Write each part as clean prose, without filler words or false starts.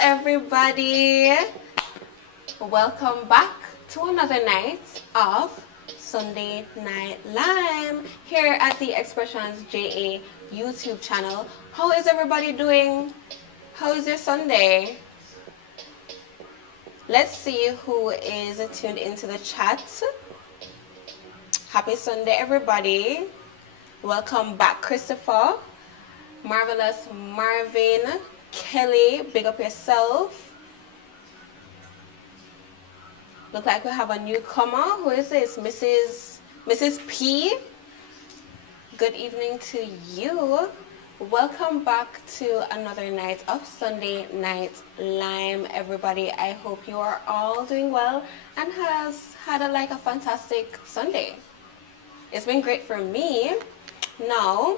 everybody. Welcome back to another night of Sunday Night Lyme here at the Xpressionz JA YouTube channel. How is everybody doing? How is your Sunday? Let's see who is tuned into the chat. Happy Sunday, everybody. Welcome back, Christopher. Marvelous Marvin. Kelly, big up yourself. Look like we have a newcomer. Who is this? Mrs. P. Good evening to you. Welcome back to another night of Sunday Night Lyme, everybody. I hope you are all doing well and has had a fantastic Sunday. It's been great for me. Now,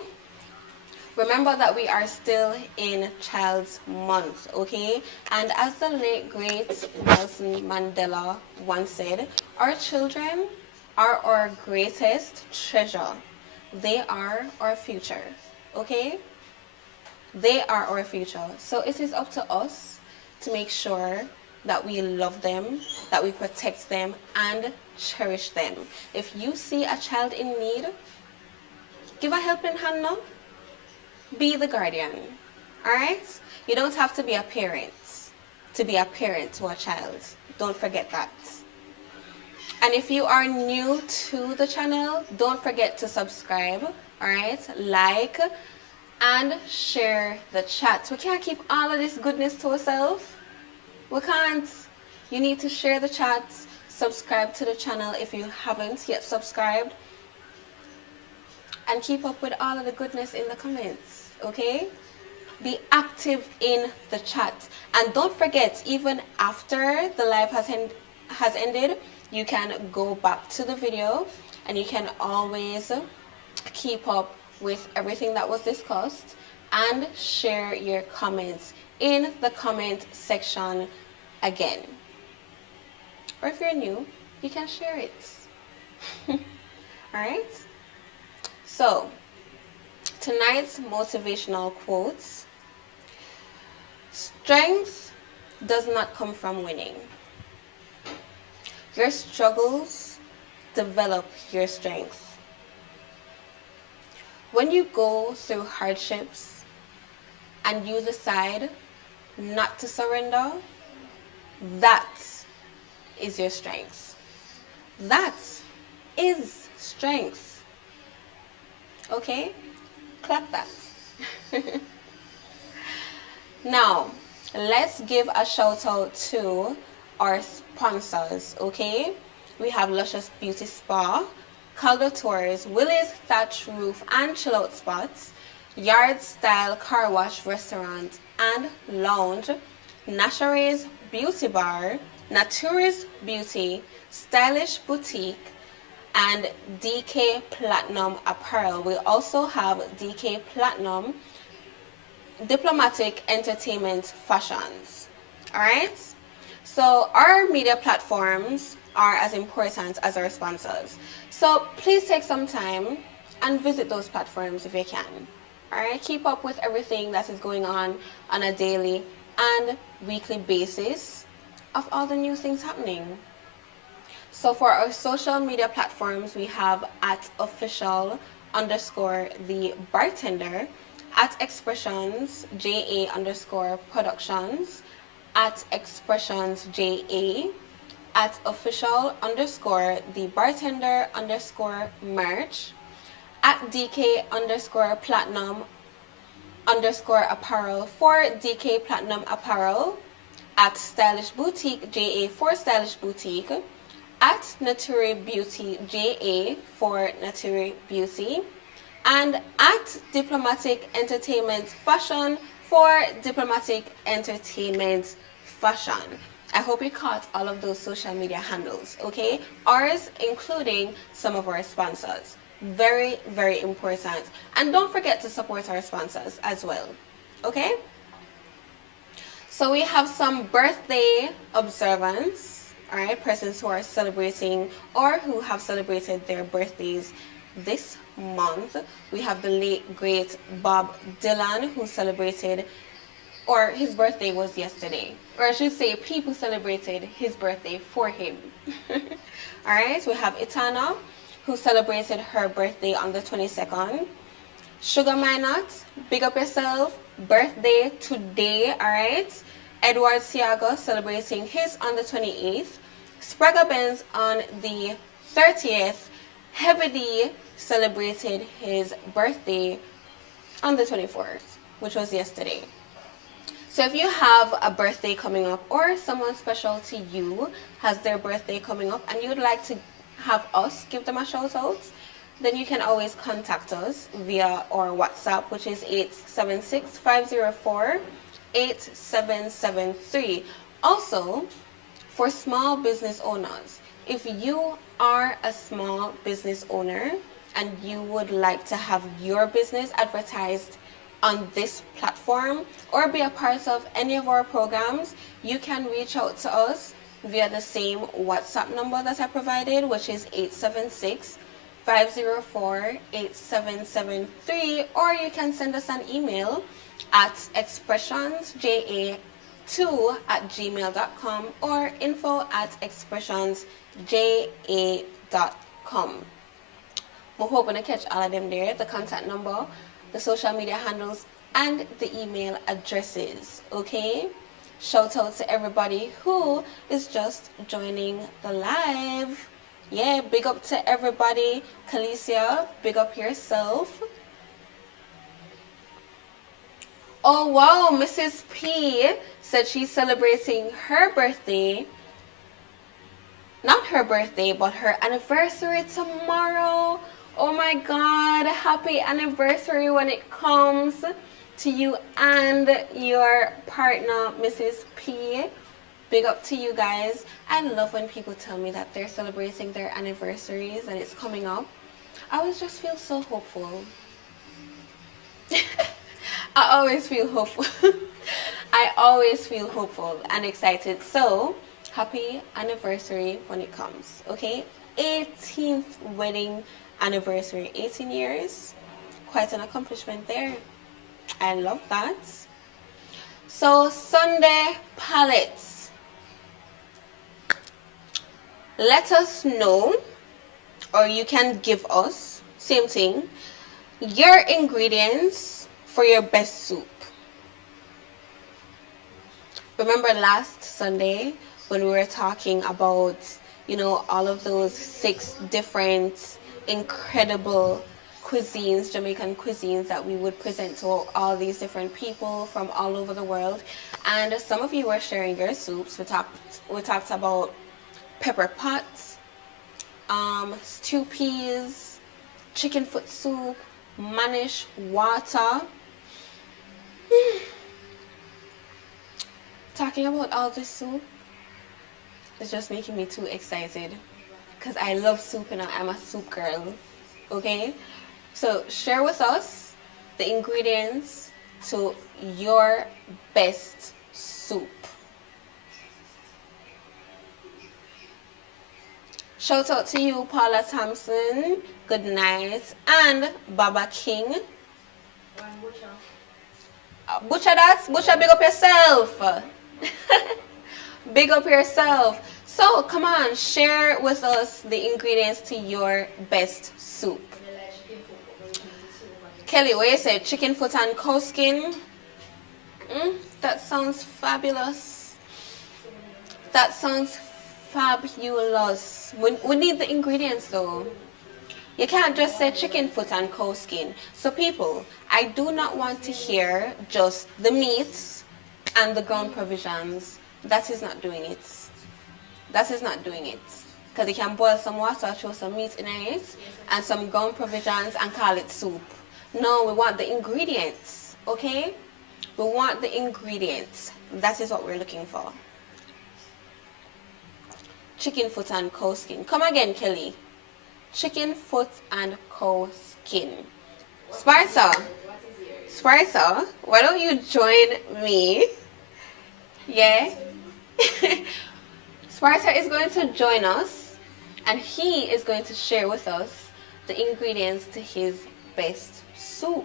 remember that we are still in Child's Month, okay? And as the late great Nelson Mandela once said, our children are our greatest treasure. They are our future, okay? They are our future. So it is up to us to make sure that we love them, that we protect them, and cherish them. If you see a child in need, give a helping hand now. Be the guardian, all right? You don't have to be a parent to be a parent to a child. Don't forget that. And if you are new to the channel, don't forget to subscribe, all right? Like and share the chat. We can't keep all of this goodness to ourselves. We can't. You need to share the chats, subscribe to the channel if you haven't yet subscribed, and keep up with all of the goodness in the comments, okay? Be active in the chat. And don't forget, even after the live has ended, you can go back to the video and you can always keep up with everything that was discussed and share your comments in the comment section again. Or if you're new, you can share it. All right? So, tonight's motivational quotes. Strength does not come from winning. Your struggles develop your strength. When you go through hardships and you decide not to surrender, that is your strength. That is strength. Okay? Clap that. Now, let's give a shout out to our sponsors, okay? We have Luscious Beauty Spa, Calder Tours, Willie's Thatch Roof and Chill Out Spots, Yard Style Car Wash Restaurant and Lounge, Nashare's Beauty Bar, Naturis Beauty, Stylish Boutique, and DK Platinum Apparel. We also have DK Platinum Diplomatic Entertainment Fashions. Alright? So our media platforms are as important as our sponsors. So please take some time and visit those platforms if you can. Alright? Keep up with everything that is going on a daily and weekly basis of all the new things happening. So for our social media platforms, we have at official_the bartender, at Xpressionz JA_productions, at Xpressionz JA, at official_the bartender_merch, at DK_platinum_apparel for DK Platinum Apparel, at Stylish Boutique JA for Stylish Boutique, at Naturi Beauty JA for Naturi Beauty, and at Diplomatic Entertainment Fashion for Diplomatic Entertainment Fashion. I hope you caught all of those social media handles, okay? Ours including some of our sponsors. Very, very important. And don't forget to support our sponsors as well, okay? So we have some birthday observance. Alright, persons who are celebrating or who have celebrated their birthdays this month. We have the late great Bob Dylan, who celebrated or his birthday was yesterday. Or I should say people celebrated his birthday for him. Alright, we have Itana, who celebrated her birthday on the 22nd. Sugar Minot, big up yourself, birthday today, alright. Edward Siago celebrating his on the 28th. Spragga Benz on the 30th. Heavy D celebrated his birthday on the 24th, which was yesterday. So if you have a birthday coming up, or someone special to you has their birthday coming up and you would like to have us give them a shout out, then you can always contact us via our WhatsApp, which is 876-504-8773. Also, for small business owners, if you are a small business owner and you would like to have your business advertised on this platform or be a part of any of our programs, you can reach out to us via the same WhatsApp number that I provided, which is 876-504-8773, or you can send us an email at xpressionz2@gmail.com or info@xpressionzja.com. We're hoping to catch all of them there, the contact number, the social media handles, and the email addresses, okay? Shout out to everybody who is just joining the live. Yeah, big up to everybody. Kalicia, big up yourself. Oh wow, Mrs. P said she's celebrating her birthday. Not her birthday, but her anniversary tomorrow. Oh my God, happy anniversary when it comes to you and your partner, Mrs. P. Big up to you guys. I love when people tell me that they're celebrating their anniversaries and it's coming up. I always just feel so hopeful. I always feel hopeful. I always feel hopeful and excited. So, happy anniversary when it comes, okay? 18th wedding anniversary, 18 years. Quite an accomplishment there. I love that. So, Sunday palettes. Let us know, or you can give us, same thing, your ingredients for your best soup. Remember last Sunday when we were talking about, you know, all of those 6 different incredible cuisines, Jamaican cuisines that we would present to all these different people from all over the world, and some of you were sharing your soups. We talked about pepper pots, stew peas, chicken foot soup, manish water. Talking about all this soup is just making me too excited because I love soup and I'm a soup girl, okay? So share with us the ingredients to your best soup. Shout out to you, Paula Thompson. Good night. And Baba King. Butcher that. Butcher, big up yourself. Big up yourself. So, come on. Share with us the ingredients to your best soup. Kelly, what you say? Chicken foot and cow skin? That sounds fabulous. That sounds fabulous. We need the ingredients though. You can't just say chicken foot and cow skin. So people, I do not want to hear just the meats and the ground provisions. That is not doing it. That is not doing it. Because you can boil some water, throw some meat in it, and some ground provisions and call it soup. No, we want the ingredients, okay? We want the ingredients. That is what we're looking for. Chicken foot and cow skin. Come again, Kelly. Chicken foot and cow skin. Sparta, why don't you join me? Yeah? Sparta is going to join us and he is going to share with us the ingredients to his best soup.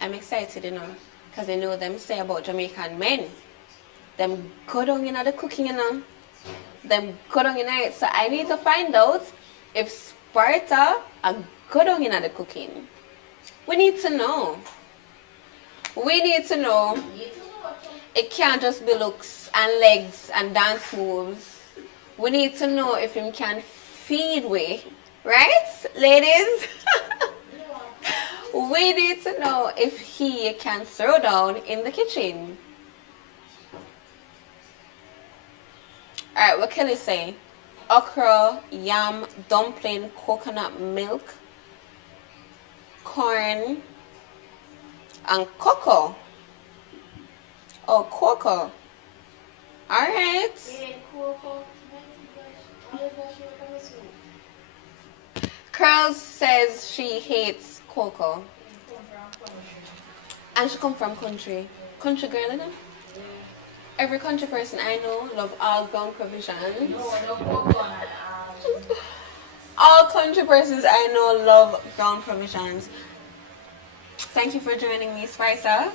I'm excited, you know. Because you know them say about Jamaican men. Them go down in the cooking, you know. Them go down in it. So I need to find out if Sparta are go down in the cooking. We need to know. We need to know. It can't just be looks and legs and dance moves. We need to know if him can feed we. Right, ladies? We need to know if he can throw down in the kitchen. Alright, what Kelly say? Okra, yam, dumpling, coconut milk, corn, and cocoa. Oh, cocoa. Alright. Curls says she hates cocoa. And she come from country. Country girl, you know? Every country person I know love all ground provisions. All country persons I know love ground provisions. Thank you for joining me, Spicer.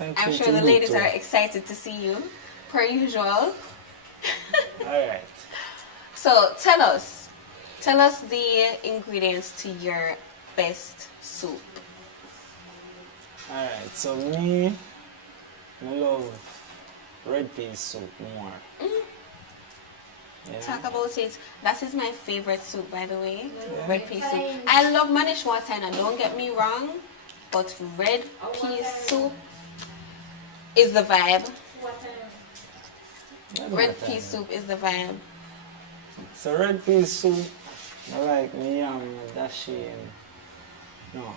I'm sure the ladies are excited to see you, per usual. Alright. So tell us the ingredients to your best soup. Alright, so me, I love red pea soup more. Yeah. Talk about it. That is my favorite soup, by the way. Yeah. Red pea soup. I love manishwatana, don't get me wrong, but red pea soup is the vibe. Red pea soup is the vibe. So red pea soup, I like me yam, dashi, and no,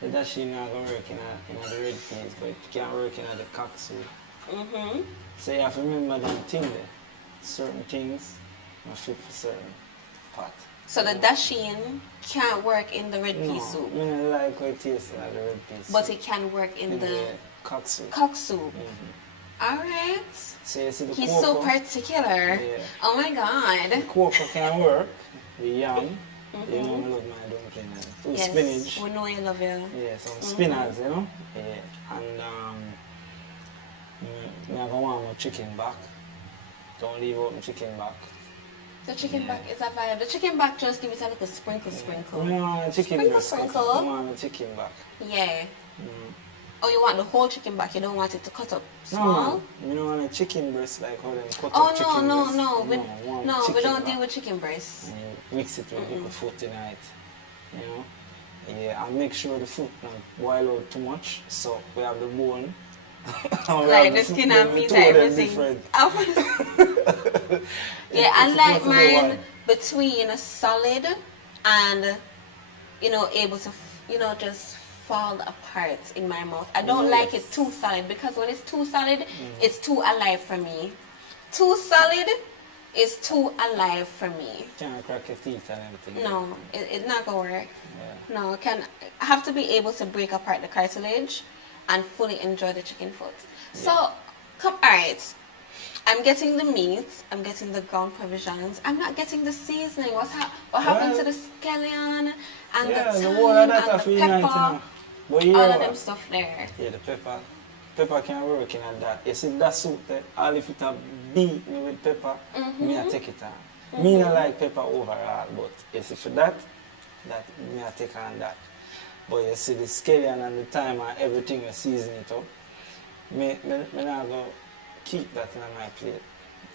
the dashi not gonna work in the red peas, but it can work in the cock soup. So you have to remember them things there. Certain things are fit for certain pot. So the dashin can't work in the red pea soup. I don't like how it tastes like the red pea soup. But it can work in the cock soup. Cock soup. Alright. So you see the He's cocoa, so particular. Yeah. Oh my god. The cocoa can work. The yam. You know I love my dumpling. Yes, spinach. we know you love you. Yeah, some spinach, you know. Yeah. And I want my chicken back. Don't leave out my chicken back. The chicken back is a vibe. The chicken back just give it a little sprinkle. I want chicken breast. I want my chicken back. Yeah. Oh, you want the whole chicken back? You don't want it to cut up small? No, you don't want a chicken breast like how them cut up chicken breast. No, we don't deal with chicken breast. And you mix it with the food tonight. You know? Yeah, and make sure the food not boil out too much. So we have the bone. Like the skin and meat and everything. Yeah, I like mine between solid and, able to, just fall apart in my mouth. I don't like it too solid because when it's too solid, it's too alive for me. Too solid is too alive for me. Can't crack your teeth and everything. No, it's not gonna work. Yeah. No, I have to be able to break apart the cartilage and fully enjoy the chicken foot. Yeah. So, alright. I'm getting the meat, I'm getting the ground provisions, I'm not getting the seasoning. What happened to the scallion and the thyme and the pepper? All of them stuff there. Yeah, the pepper. Pepper can work in that. You see that soup there, all if it beat me with pepper, me I take it on. Me not like pepper overall, but you see for that me I take on that. But you see the scallion and the thyme and everything, you season it up. Me not go keep that in my plate.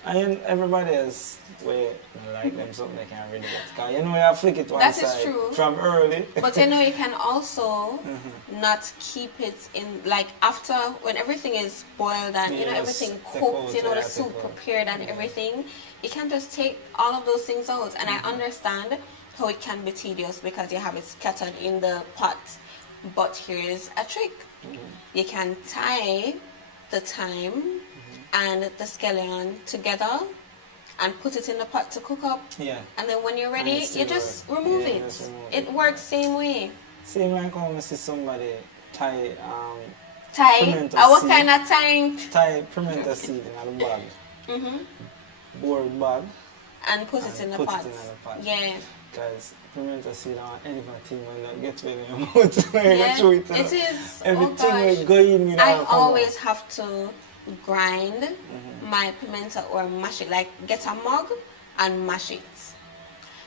And everybody else where like them something they can really get. Because you have flick it one that side is true. From early. But you can also not keep it in, like after, when everything is boiled and everything cooked, the soup prepared and everything, you can just take all of those things out. And I understand how it can be tedious because you have it scattered in the pot. But here's a trick. You can tie the thyme and the scallion together and put it in the pot to cook up. Yeah. And then when you're ready, you just remove it. It works same way. Same like when I see somebody tie what kind of tying? Tie pimento seed in a bag. Boiled bag. And put it in the pot. Yeah. Because pimento seed on anything will not get in your mouth. Yeah, it is. Everything will go in. I always have to grind my pimento or mash it. Like get a mug and mash it.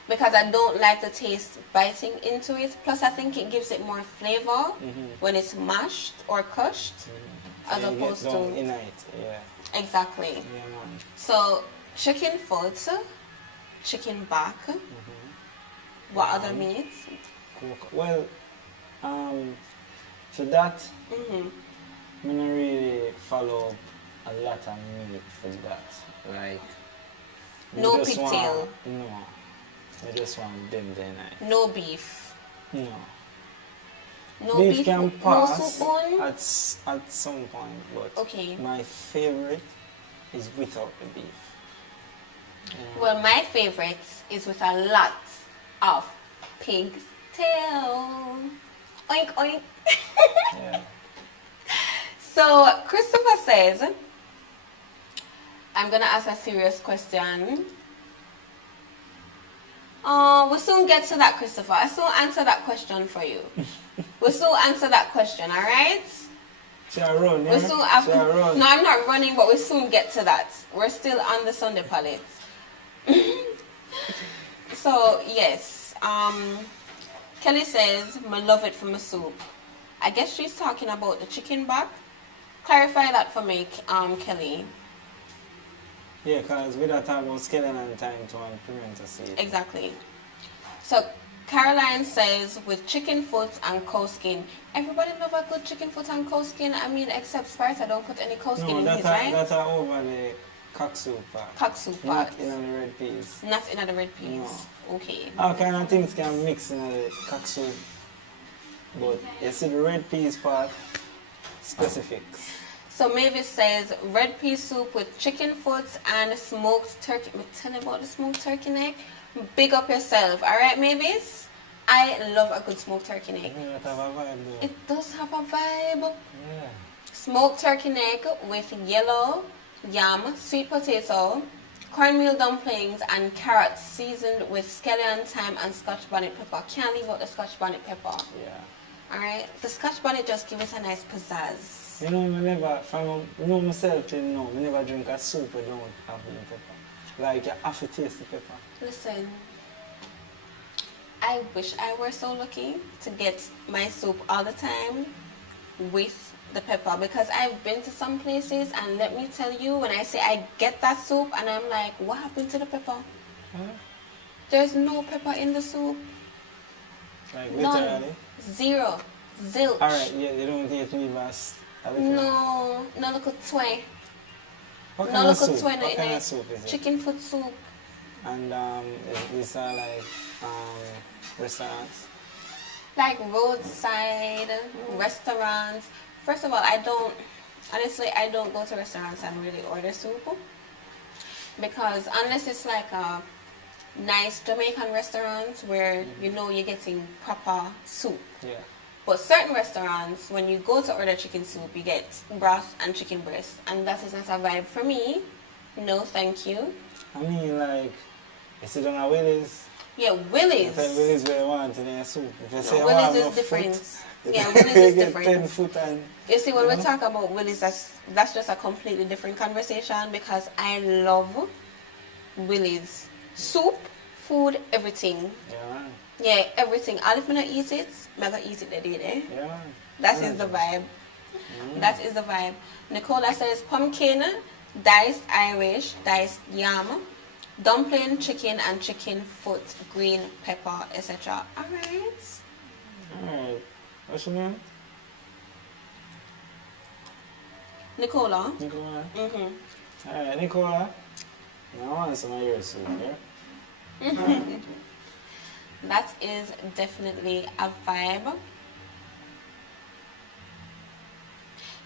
Because I don't like the taste biting into it. Plus I think it gives it more flavor when it's mashed or crushed as opposed to... in it, yeah. Exactly. Yeah, man. So chicken foot, chicken back. What other meats? Well, for that, I don't really follow a lot of meat for that. Like, no pigtail. No, I just want them then. No beef. No. No beef can pass no soup bone? at some point, but okay. My favorite is without the beef. Well, my favorite is with a lot of pig's tail. Oink, oink. Yeah. So, Christopher says, I'm going to ask a serious question. We'll soon get to that, Christopher. I'll soon answer that question for you. We'll soon answer that question, all right? Run, yeah? Run. No, I'm not running, but we'll soon get to that. We're still on the Sunday palate. So, yes. Kelly says, I love it from a soup. I guess she's talking about the chicken back. Clarify that for me, Kelly. Yeah, because we don't talk about skeleton and time to implement a seed. Exactly. So, Caroline says, with chicken foot and cow skin. Everybody love a good chicken foot and cow skin. I mean, except Sparta don't put any cow skin in his, right? No, that's over the cock soup part. Cock soup part. Not in the red peas. Not in the red peas. No. Okay. All kind of things can mix in the cock soup. But you see the red peas part, specifics. So Mavis says, red pea soup with chicken foot and smoked turkey. Tell me about the smoked turkey neck. Big up yourself. Alright, Mavis? I love a good smoked turkey neck. It have a vibe though. It does have a vibe. Yeah. Smoked turkey neck with yellow yam, sweet potato, cornmeal dumplings, and carrots seasoned with scallion, thyme, and scotch bonnet pepper. Can't leave out the scotch bonnet pepper. Yeah. Alright? The scotch bonnet just gives it a nice pizzazz. You know, myself till now, I never drink a soup I don't have any pepper. Like, you have to taste the pepper. Listen, I wish I were so lucky to get my soup all the time with the pepper, because I've been to some places and let me tell you, when I say I get that soup and I'm like, what happened to the pepper? Huh? There's no pepper in the soup. Like, none. literally? Zero. Zilch. Alright, yeah, you don't get me last. No, no little twang. What No kind of little soup? twang What in kind it. of soup is it? Chicken foot soup. And these are like restaurants? Like roadside restaurants. First of all, I don't go to restaurants and really order soup, because unless it's like a nice Jamaican restaurant where you know you're getting proper soup. Yeah. But certain restaurants, when you go to order chicken soup, you get broth and chicken breast, and that is not a vibe for me. No, thank you. I mean, like, you sit down at Willie's. Yeah, Willie's. You tell Willie's where you want in their soup. If you say, Willie's is different. Yeah, Willie's is different. 10 foot and... You see, when we talk about Willie's, that's just a completely different conversation, because I love Willie's. Soup, food, everything. Yeah, man. Yeah, everything. All if I not eat it, I'm going to eat it the day there. Yeah, man. That is the vibe. That is the vibe. Nicola says pumpkin, diced Irish, diced yam, dumpling, chicken, and chicken foot, green pepper, etc. Alright. Alright. What's your name? Nicola. Nicola? Mm-hmm. Alright, Nicola. I want some of your soup, yeah? That is definitely a vibe.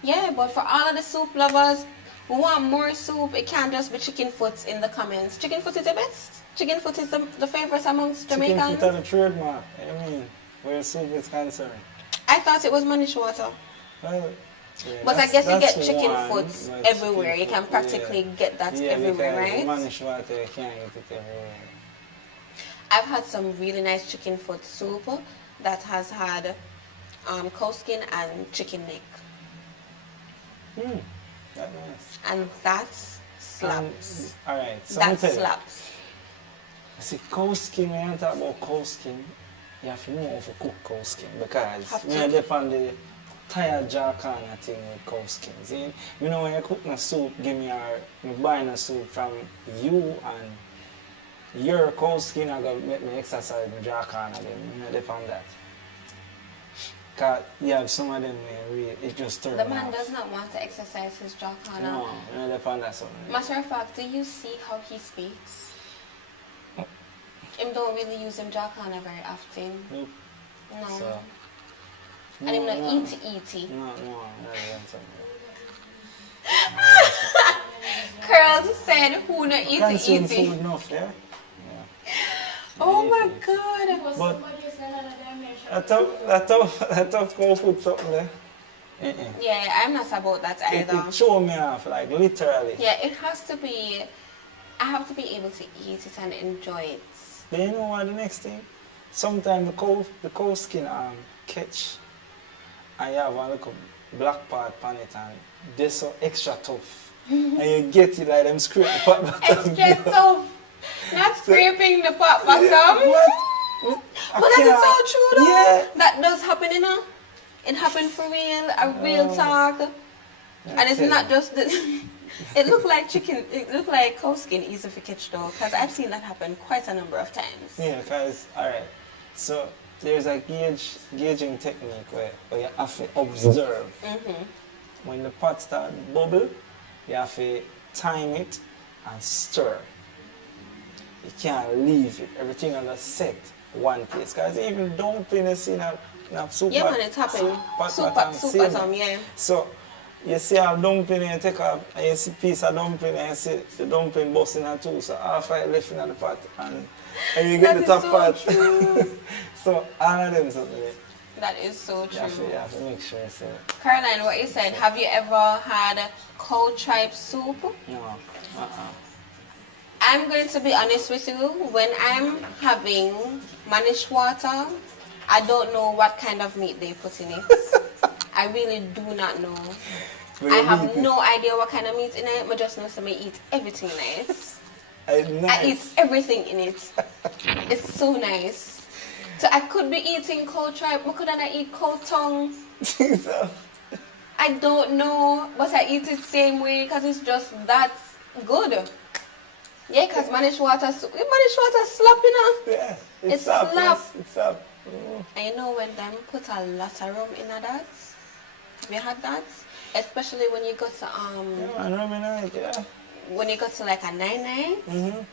Yeah, but for all of the soup lovers who want more soup, it can't just be chicken foot in the comments. Chicken foot is the best. Chicken foot is the favorite amongst Jamaicans. Chicken foot are the trademark, I mean, where soup is concerned. I thought it was Manish water. Well, Yeah, But I guess you that's get chicken one, foot but everywhere. chicken You can foot, practically get that yeah, everywhere, because right? managed water, you can't eat it everywhere. I've had some really nice chicken foot soup that has had cow skin and chicken neck. That's nice. And that slaps. Alright, so That tell you. slaps. See, cow skin, when you talk about cow skin, you have to know how to cook cow skin because Have me to. I depend on the tired jaw kind of thing with cow skin. See, you know when you cook a soup, give me buying a soup from you and your cow skin, I got make me exercise my jaw kind of them. Me I depend on that. Because you have some of them where really, it just turns The man off. does not want to exercise his jaw corner. No, me I depend on that something. Matter of fact, do you see how he speaks? Him don't really use him jaw corner very often. Nope. No. So, And him not eaty. No, that's something. Curls said who not Consume eaty. food enough, yeah? Oh my god. But that tough cow food something there. Yeah, I'm not about that either. It show me off, like literally. Yeah, it has to be, I have to be able to eat it and enjoy it. Then you know what the next thing? Sometimes the cow skin catch and you have a little black part on it and they're so extra tough. And you get it like them scrape the pot bottom. Extra tough. Not scraping the pot bottom. What? But that is so true though. Yeah. That does happen, you know. It happened for real, a real talk. And it's not just the, it looked like chicken, it looked like cow skin easy for catch though, because I've seen that happen quite a number of times. Yeah, because, alright, so there's a gauging technique where you have to observe. When the pot starts bubble, you have to time it and stir. You can't leave it. Everything on the set one place. Because even dumpling is in a soup. Yeah, man, it's happening. Soup bottom, yeah. So, you see a dumpling and you take off, and you see a piece of dumpling and you see the dumpling busting in two, so half of it left in the pot and you get the top part. So, all of them something. That is so true. You have to make sure you see it. Caroline, what you said, have you ever had cow tripe soup? No. I'm going to be honest with you, when I'm having mannish water, I don't know what kind of meat they put in it. I really do not know. I have no idea what kind of meat in it, but just know that I eat everything in it. I eat everything in it. It's so nice. So I could be eating cow tripe, but couldn't I eat cow tongue? I don't know, but I eat it same way because it's just that good. Yeah, because mannish water slap, you know? Yeah, It slap. slap. Yes, it slap. And you know when them put a lot of rum in that? Have you had that? Especially when you go to Yeah, man, rum in it, yeah. when you go to like a 9-9. Yeah, man.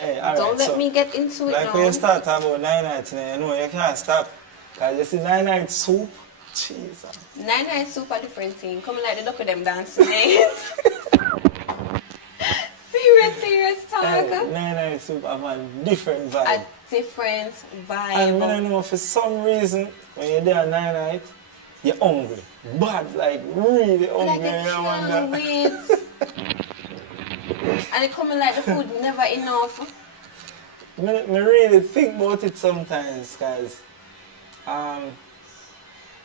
Hey, all Don't right, let so, me get into it like now. when you start talking about 9-9, you know you can't stop. Because you see 9-9 soup, Jesus. 9-9 soup a different thing. Come like the duck of them dancing. Serious talk. Hey, 9-9 soup have a different vibe. A different And I vibe. don't know, for some reason, when you're there at 9-9, you're hungry. Bad, like really hungry. Like I can't wait. And it coming like the food never enough. Me really think about it sometimes, because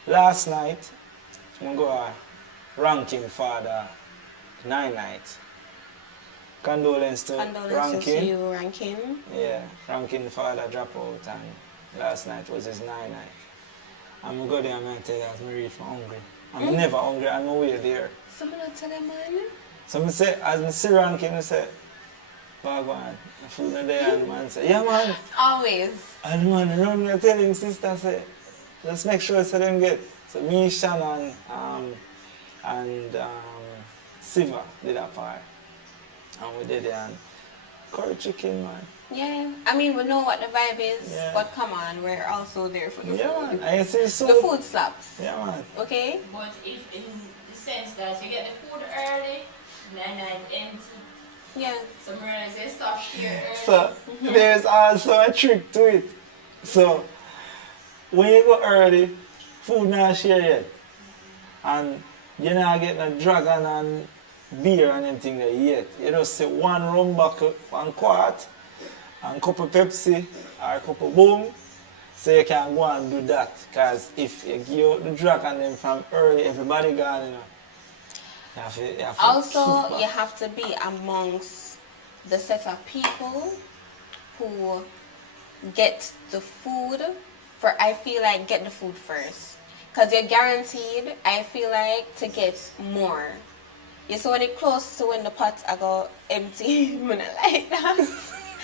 last night, I go a ranking for the 9-9. Condolence to Condolences to ranking. you, Ranking. Yeah, ranking father drop out and last night was his 9-9. I'm go there and I tell you I'm really hungry. I'm never hungry, I'm nowhere there. Someone tell them, man. So I say, as I see ranking, I say, Bhagwan, food not there, and man say, yeah man. Always. And man run and tell him sister say, just make sure so them get. So me, Shannon, and Siva did that part. And we did it and curry chicken, man. Yeah. I mean, we know what the vibe is, Yeah. but come on, we're also there for the Yeah, food. man. And you see so. The food slaps. Yeah, man. Okay? But if in the sense that you get the food early, 9-9 empty, Yeah. some realize they stop share early. So there's also a trick to it. So when you go early, food not share yet. And you're not getting a dragon and beer and anything there yet. You just say one rum buckle, one quart, and a couple Pepsi, or a couple boom. So you can go and do that. Because if you give out the dragon them from early, everybody gone, you know. You have to Also, keep you up. have to be amongst the set of people who get the food I feel like get the food first. Because you're guaranteed, I feel like, to get more. You see when it close to when the pots are go empty, I'm not like that.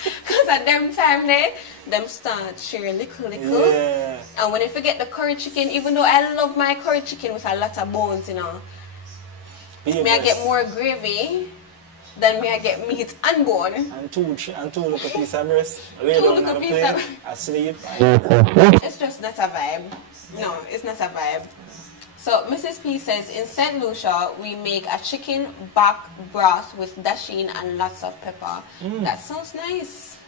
Because at them time there, them start share little. Yeah. And when you forget the curry chicken, even though I love my curry chicken with a lot of bones, you know, Be may I your get best. more gravy than may I get meat and bone. And two little piece of breast, lay Two down little on the piece plate, of- asleep. It's just not a vibe. No, it's not a vibe. So Mrs. P says, in St. Lucia, we make a chicken back broth with dasheen and lots of pepper. That sounds nice.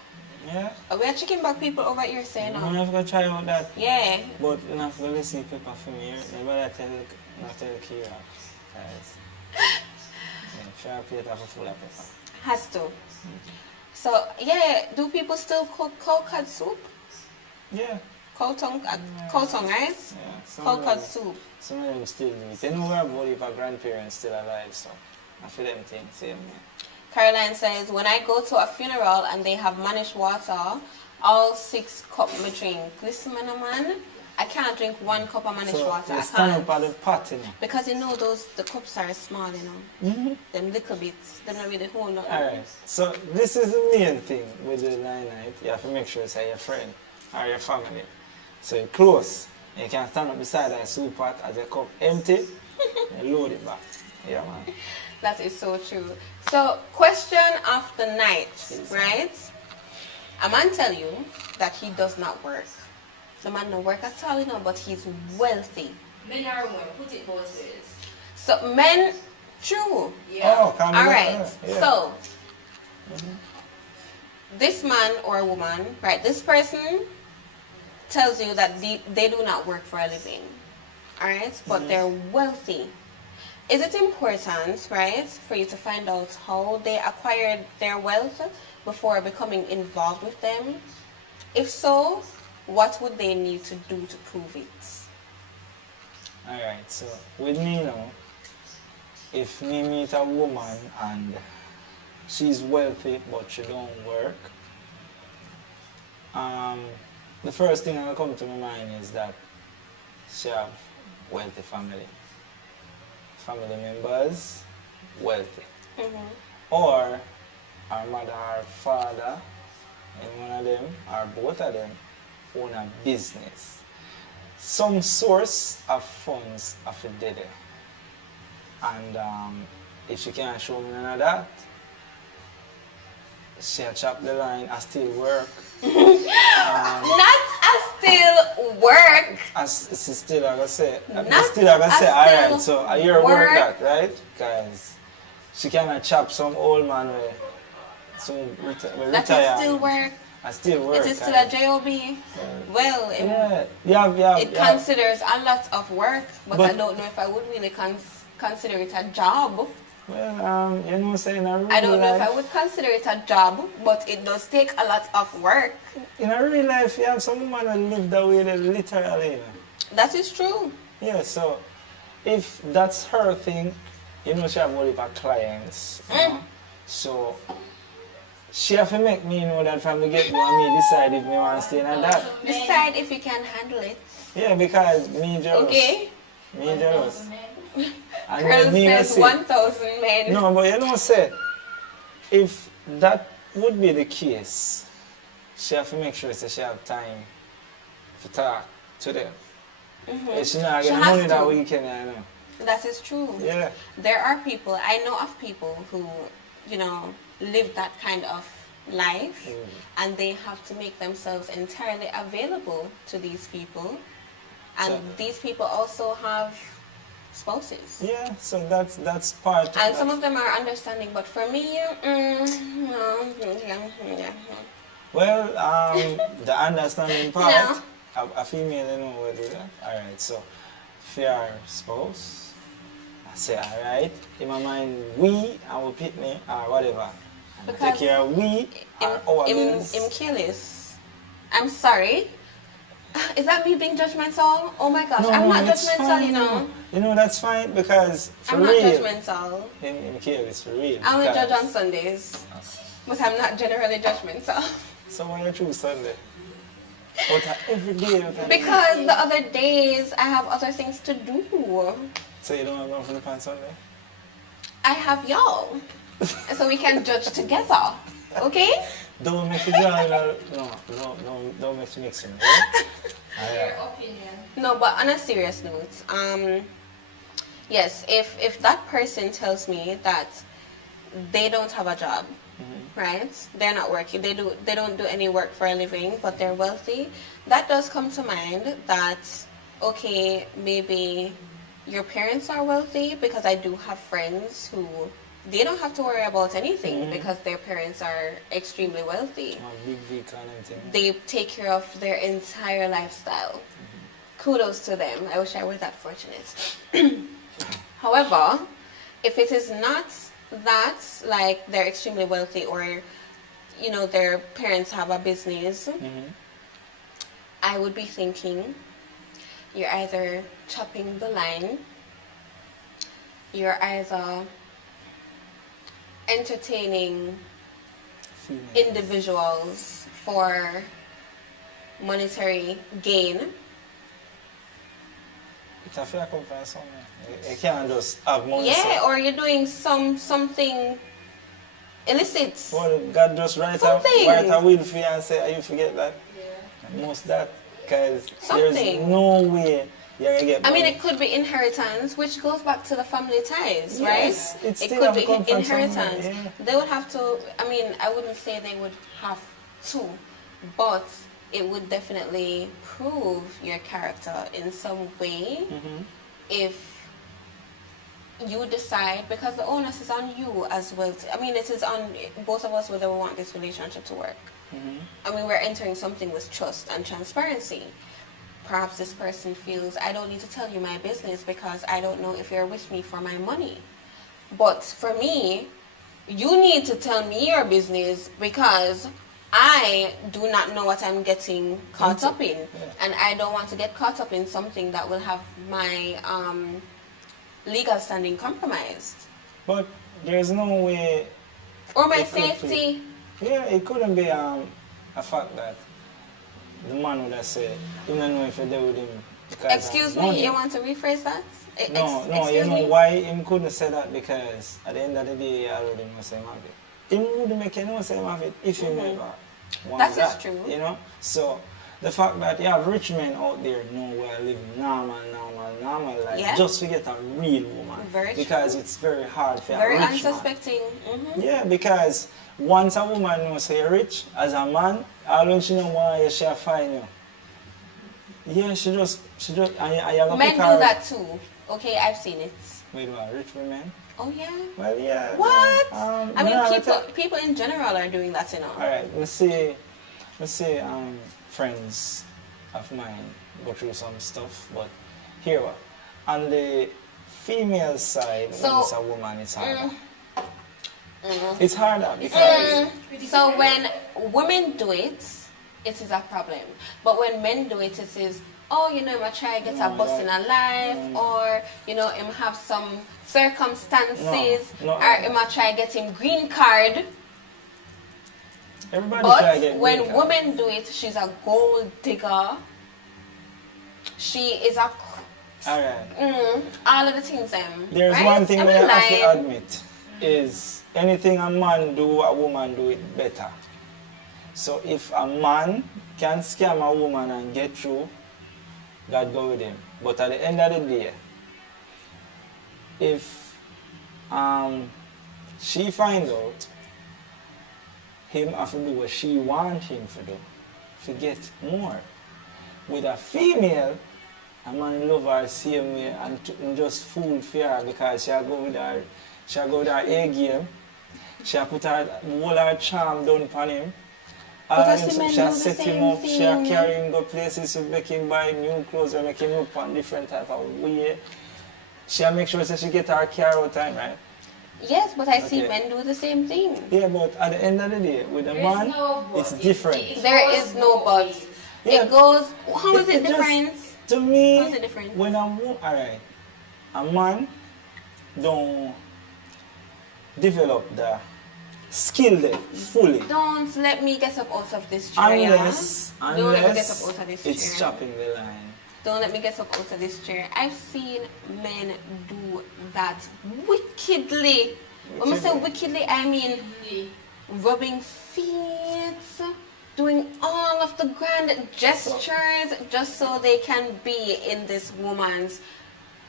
Yeah. We are chicken back people over here saying, I'm not going to try out that. yeah. But I'm not going to see pepper for me. Never tell Kira. Guys. Share a plate of full of pepper. Has to. So, yeah, do people still cook cow cod soup? Yeah. Cow tongue, right? Yeah. Cow cod soup. Some of them still do it. They know where both our grandparents still alive, so I feel them things same way. Caroline says, when I go to a funeral and they have managed water, all 6 cups me drink. Listen, man, I can't drink 1 cup of managed So water. I you stand can't. up at the pot, you know. Because you know the cups are small, you know. Them little bits. They're not really hold up. Alright, so this is the main thing with the night. You have to make sure it's your friend or your family. So you're close. You can stand up beside that soup pot as your cup empty, and load it back. Yeah, man. That is so true. So, question of the night, right? A man tell you that he does not work. The man don't work at all, you know, but he's wealthy. Men are women, put it both ways. So, men, true. Yeah. Oh, come All on. right. Yeah. So, this man or woman, right? This person tells you that they do not work for a living, all right? But they're wealthy. Is it important, right, for you to find out how they acquired their wealth before becoming involved with them? If so, what would they need to do to prove it? Alright, so with me now, if me meet a woman and she's wealthy but she don't work, the first thing that will come to my mind is that she have wealthy family. Family members, wealthy. Or our mother or father, and one of them, or both of them, own a business. Some source of funds of a dead. And if she can't show me none of that, she chop the line, I still work. Not as still work. As she still I gonna say, Not still I gonna say, as alright, still so I hear work work. that, right? Because she cannot chop some old man where soon retire. That is still work. I still work. It is still a job. Well, it considers a lot of work, but I don't know if I would really consider it a job. Well, you know, saying a real I don't know if I life, would consider it a job, but it does take a lot of work. in a real life, you have some woman that live that way, literally. You know. That is true. Yeah, so if that's her thing, you know, she have all of her clients. You know? So she have to make me know that from the get-go and me decide if me want to stay in that. Decide if you can handle it. Yeah, because me jealous. Okay? Me jealous. And Girl then me says say, 1,000 men. no, but you know, say, if that would be the case, she have to make sure that she have time to talk to them. If she not She get has money that to. weekend, I know. That is true. Yeah. There are people, I know of people who, you know, live that kind of life and they have to make themselves entirely available to these people. And So- these people also have spouses. Yeah, so that's part of And that. some of them are understanding, but for me, no. Well, the understanding part, No. a female, you know, will do that. Alright, so, for your spouse, I say, alright, in my mind, we, our pitney, or whatever. And I Because take care of we, our bills. I'm careless. I'm sorry. Is that me being judgmental? Oh my gosh, I'm not it's judgmental, fine. you know. You know, that's fine because for I'm real. not judgmental. In careless, for real. I only because- judge on Sundays. But I'm not generally judgmental. So why you choose Sunday? Out of every day. Because the other days I have other things to do. So you don't have nothing on Sunday? I have y'all. So we can judge together. Okay? Don't make it don't make it mix them. Right? Your opinion. No, but on a serious note, yes, if that person tells me that they don't have a job, right? They're not working. They don't do any work for a living, but they're wealthy. That does come to mind that okay, maybe your parents are wealthy, because I do have friends who they don't have to worry about anything because their parents are extremely wealthy. Big vehicle and everything. They take care of their entire lifestyle. Kudos to them. I wish I were that fortunate. However, if it is not that, like they're extremely wealthy, or you know their parents have a business, I would be thinking you're either chopping the line, you're either entertaining Female. individuals for monetary gain. It's a fair come from somewhere. You can't just have money. Yeah, so- or you're doing something illicit. Well, God just write Something. a will for you and say, you forget that. Yeah. Most that, because there's Something. no way you're going to get I mean, money. it could be inheritance, which goes back to the family ties, Yes, right? it It still could have be come from inheritance. somewhere, yeah. They would have to, I mean, I wouldn't say they would have to, but it would definitely prove your character in some way if you decide, because the onus is on you as well. I mean, it is on both of us whether we want this relationship to work. I mean, we're entering something with trust and transparency. Perhaps this person feels, I don't need to tell you my business because I don't know if you're with me for my money. But for me, you need to tell me your business because I do not know what I'm getting caught up in. And I don't want to get caught up in something that will have my legal standing compromised. But there's no way. Or my It could be. safety. Yeah, it couldn't be a fact that the man would have said, you don't know if you're there with him. Because Excuse of me, money. you want to rephrase that? No, you Excuse know me? why him couldn't say that? Because at the end of the day, he already knows him have it. Him would make you know him have it if he never want That is that. true. You know? So, the fact that you have rich men out there know where living normal life, Yeah. just to get a real woman. Very because true. it's very hard for Very a rich man. unsuspecting. Yeah, because once a woman knows you're rich, as a man, all when she know why she'll find you. Yeah, she just, and you have to Men pick do her- that too. Okay, I've seen it. Wait, what, rich women? Oh yeah. Well, yeah. What? I mean, no, people in general are doing that, you know. Alright, let's say, friends of mine go through some stuff, but here what? On the female side, So- when it's a woman, it's harder. It's harder because So when women do it, it is a problem. But when men do it, it is, oh, you know, I try to get a bus in a life, or, you know, him have some circumstances, No, or him I try to get him green card. everybody try to But get when green card. women do it, she's a gold digger. She is a Alright. all of the things There's right? one thing I we mean, have to like, admit is anything a man do, a woman do it better. So if a man can scam a woman and get through, God go with him. But at the end of the day, if she find out, him have to do what she want him to do, to get more. With a female, a man love her same way and just fool for her because she go with her A game. She put her whole her charm down upon him. I see men She do the set him same up, she thing. carry him go places to make him buy new clothes or make him look on different type of way. she'll make sure that she get her car out time, right? Yes, but I see Okay. men do the same thing. Yeah, but at the end of the day, with a There is man, no but. it's different. There is no but. Yeah. It goes. How is it just- different? To me, How is it different? when alright, a man don't develop the skill there fully. Don't let me get up out of this chair. yeah? Unless Don't let me get up out of this it's chair. chopping the line. Don't let me get up out of this chair. I've seen men do that wickedly. When I say wickedly, I mean rubbing feet, doing all of the grand gestures just so they can be in this woman's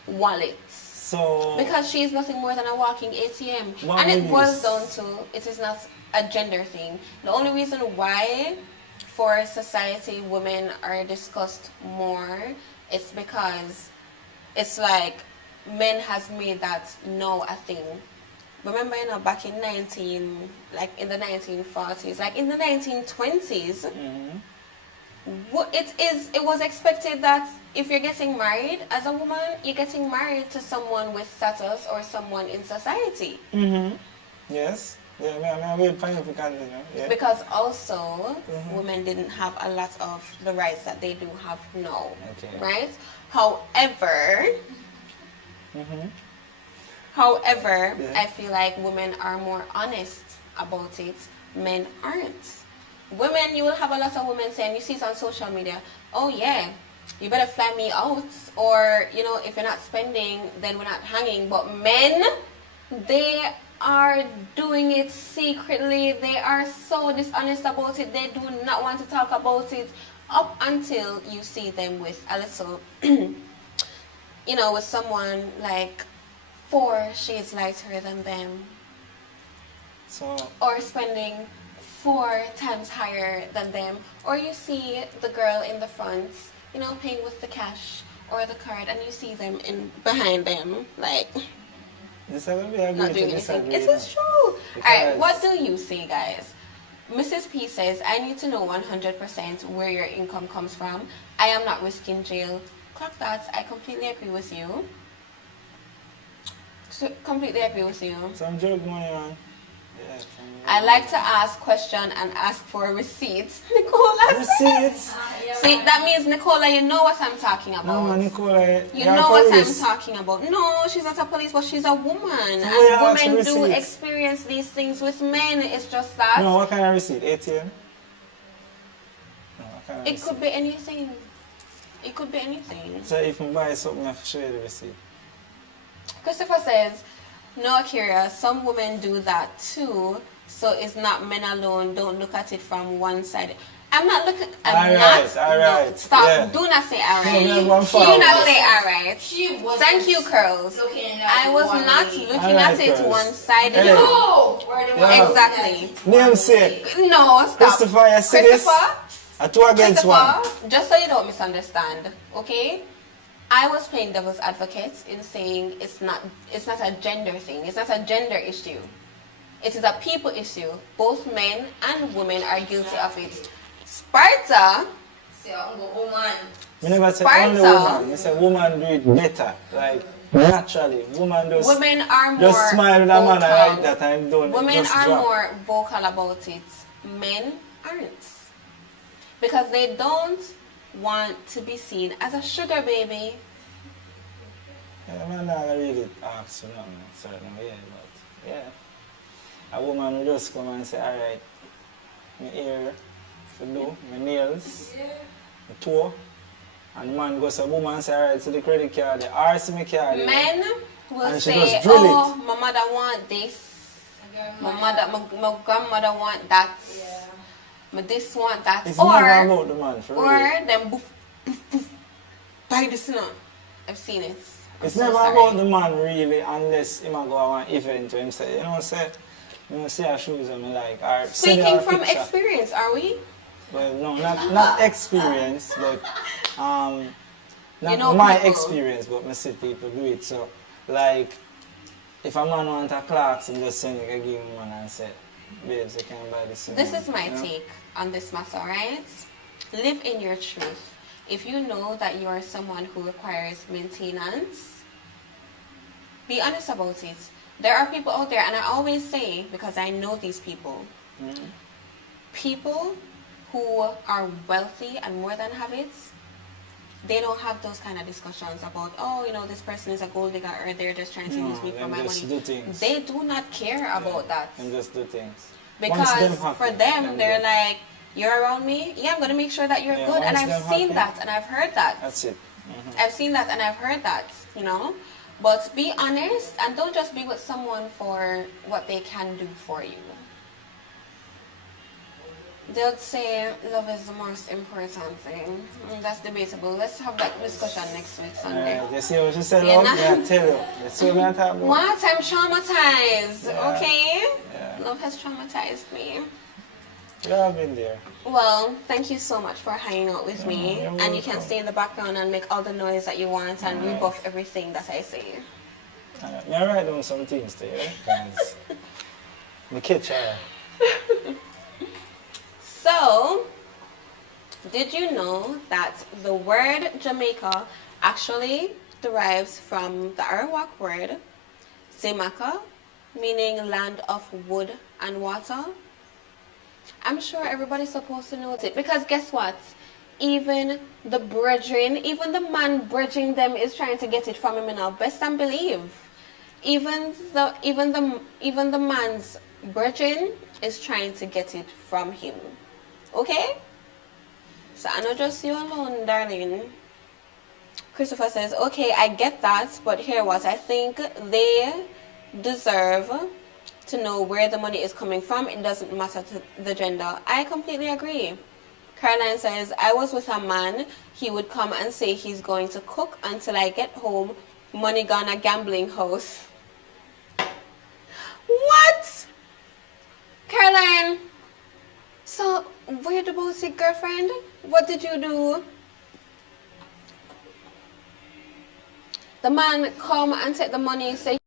wallet. So Because she is nothing more than a walking ATM. What And it is- boils down to, it is not a gender thing. The only reason why for society women are discussed more is because it's like men has made that now a thing. Remember, back in in the 1940s, like in the 1920s, it was expected that if you're getting married as a woman, you're getting married to someone with status or someone in society. yes, yeah, I'm waiting for you to continue. Yeah. Because also, women didn't have a lot of the rights that they do have now, Okay. right? However, Yeah. I feel like women are more honest about it. Men aren't. Women, you will have a lot of women saying, you see it on social media, oh yeah, you better fly me out, or, if you're not spending, then we're not hanging. But men, they are doing it secretly. They are so dishonest about it. They do not want to talk about it up until you see them with a little, with someone like 4 shades lighter than them, So or spending 4 times higher than them, or you see the girl in the front, paying with the cash or the card, and you see them behind them, like, this is going to be a not great doing anything. disagree. It is true. Because- Alright, what do you say, guys? Mrs. P says, I need to know 100% where your income comes from. I am not risking jail. Clock that. I completely agree with you. Completely agree with you. Some joke money, man. Yeah, I like to ask question and ask for receipts. Nicola. receipts. See, that means, Nicola, you know what I'm talking about. No, man, Nicola. You know what I'm talking about. No, she's not a police, but she's a woman. where And are women the do receipts? experience these things with men. It's just that. No, what kind of receipt? ATM? No, what kind of It receipt? could be anything. It could be anything. So if you buy something, I have to show you the receipt. Christopher says, no, Akira, some women do that too. So it's not men alone. Don't look at it from one side. I'm not looking. I'm not. Alright. No, stop. Yeah. Do not say alright. No, no, I'm Do fine. not say alright. She was Thank you, Curls. looking at I was one not way. looking Alright, at it Curls. one-sided. Hey. No! We're the Yeah. ones Exactly. looking at it Namesake. one way. No, stop. Christopher, you see this? Christopher, A 2 against 1. Christopher, just so you don't misunderstand, okay? I was playing devil's advocate in saying it's not a gender thing. It's not a gender issue. It is a people issue. Both men and women are guilty of it. Sparta, Say, I'm going, oh man. I never say Sparta. only woman. I say woman do it better. Like, naturally. Woman does women are more just smile with a man vocal. like that and don't Women just are drop. more vocal about it. Men aren't. Because they don't want to be seen as a sugar baby. Yeah, man, not really ask for nothing, certain way, but yeah. A woman will just come and say, alright, my ear to do, my nails, my toe, and man goes to woman and say, alright, so the credit card, the RC me card. Men will And she say, just drill oh, my mother want this. My grandmother want that. Yeah. My this want that. It's never about the man, for or real. them boof, boof, boof. Buy this now. I've seen it. I'm It's so never sorry. about the man really, unless him a go to an event to him say, see our shoes and me like, or send me Speaking a from picture. experience, are we? Well, no, not experience, but not You know my people. experience, but I see people do it. So, like, if a man want a Clarks, and just send it, I give him one and say, babes, you can buy this. This is my take on this matter, right? Live in your truth. If you know that you are someone who requires maintenance, Be honest about it. There are people out there, and I always say, because I know these people, people who are wealthy and more than have it, they don't have those kind of discussions about, oh, you know, this person is a gold digger or they're just trying to use me for my money. Do things. They do not care about that. And just do things. Because for them, they're like, you're around me, yeah, I'm going to make sure that you're good. And I've seen that and I've heard that. That's it. I've seen that and I've heard that, you know. But be honest and don't just be with someone for what they can do for you. They'll say love is the most important thing. That's debatable. Let's have that discussion next week, Sunday. You see what she said, love? Yeah, I tell you. You see what I'm talking about? What? I'm traumatized, okay? Yeah. Love has traumatized me. Yeah, I've been there. Well, thank you so much for hanging out with me. And you can stay in the background and make all the noise that you want and rebuff everything that I say. I write down some things to you, guys. Me catch her. So, did you know that the word Jamaica actually derives from the Arawak word Zemaka, meaning land of wood and water? I'm sure everybody's supposed to know it because guess what? Even the brethren, even the man bridging them is trying to get it from him now. Best and believe. Even the man's brethren is trying to get it from him. Okay? So I know just you alone, darling. Christopher says, okay, I get that, but here what I think they deserve to know where the money is coming from. It doesn't matter to the gender. I completely agree. Caroline says, I was with a man. He would come and say he's going to cook until I get home. Money gone a gambling house. What? Caroline, so weird about it, girlfriend? What did you do? The man come and take the money, say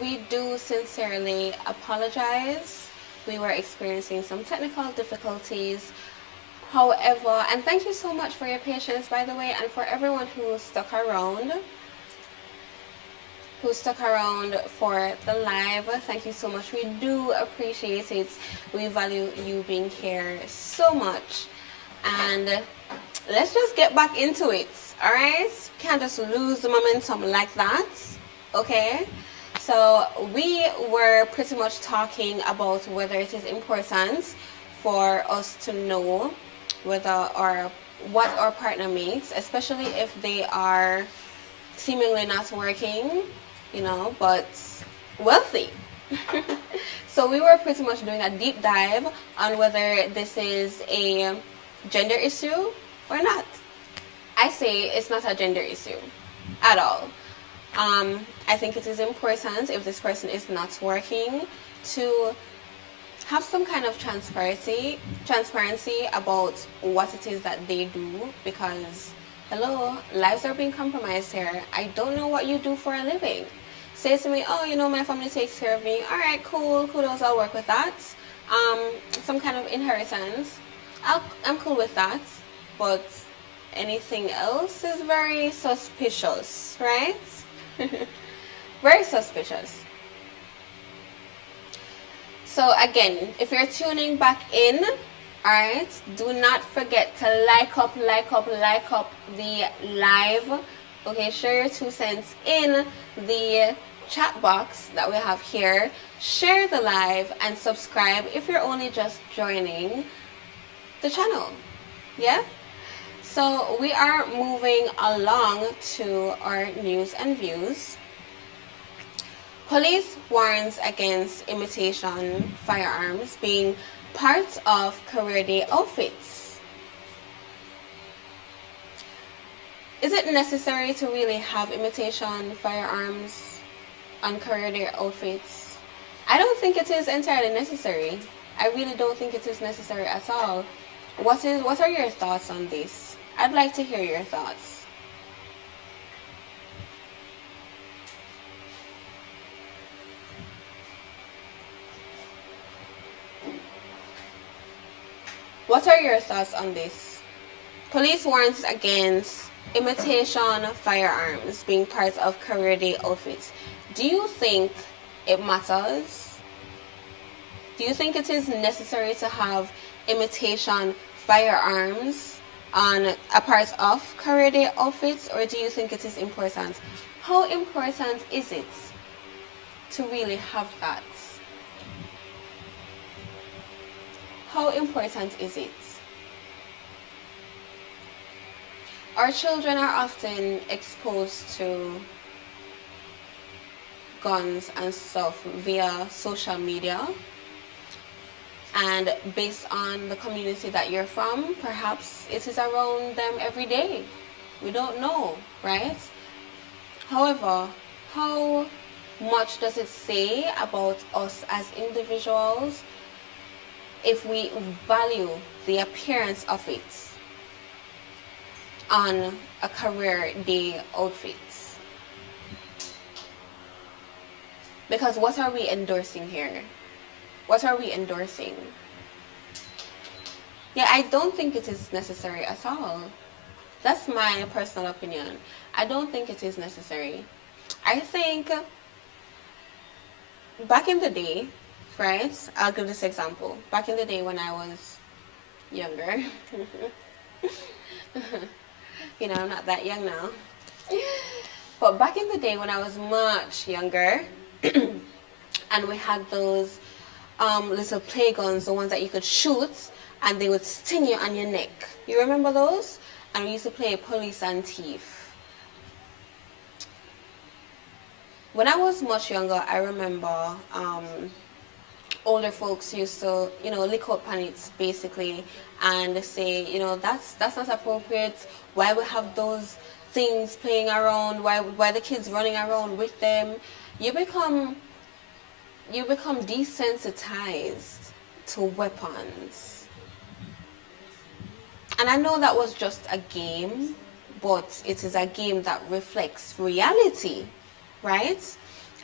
we do sincerely apologize. We were experiencing some technical difficulties. However, and thank you so much for your patience, by the way, and for everyone who stuck around for the live. Thank you so much. We do appreciate it. We value you being here so much. And let's just get back into it, all right? Can't just lose the momentum like that, okay? So we were pretty much talking about whether it is important for us to know whether or what our partner makes, especially if they are seemingly not working, you know, but wealthy. So we were pretty much doing a deep dive on whether this is a gender issue or not. I say it's not a gender issue at all. I think it is important, if this person is not working, to have some kind of transparency about what it is that they do, because hello, lives are being compromised here. I don't know what you do for a living. Say to me, oh, you know, my family takes care of me. All right, cool, kudos, I'll work with that. Some kind of inheritance, I'm cool with that. But anything else is very suspicious, right? Very suspicious. So again, if you're tuning back in, alright, do not forget to like up the live. Okay, share your 2 cents in the chat box that we have here. Share the live and subscribe if you're only just joining the channel. Yeah? So we are moving along to our news and views. Police warns against imitation firearms being part of career day outfits. Is it necessary to really have imitation firearms on career day outfits? I don't think it is entirely necessary. I really don't think it is necessary at all. What are your thoughts on this? I'd like to hear your thoughts. What are your thoughts on this? Police warns against imitation firearms being part of career day outfits. Do you think it matters? Do you think it is necessary to have imitation firearms on a part of career day outfits, or do you think it is important? How important is it to really have that? How important is it? Our children are often exposed to guns and stuff via social media, and based on the community that you're from, perhaps it is around them every day. We don't know, right? However, how much does it say about us as individuals if we value the appearance of it on a career day outfit? Because what are we endorsing here? What are we endorsing? Yeah, I don't think it is necessary at all. That's my personal opinion. I don't think it is necessary. I think back in the day, right? I'll give this example. Back in the day when I was younger, you know, I'm not that young now. But back in the day when I was much younger, and we had those little play guns, the ones that you could shoot, and they would sting you on your neck. You remember those? And we used to play police and thief. When I was much younger, I remember older folks used to, you know, lick out panics basically and say, you know, that's not appropriate. Why we have those things playing around? Why the kids running around with them? You become desensitized to weapons. And I know that was just a game, but it is a game that reflects reality, right?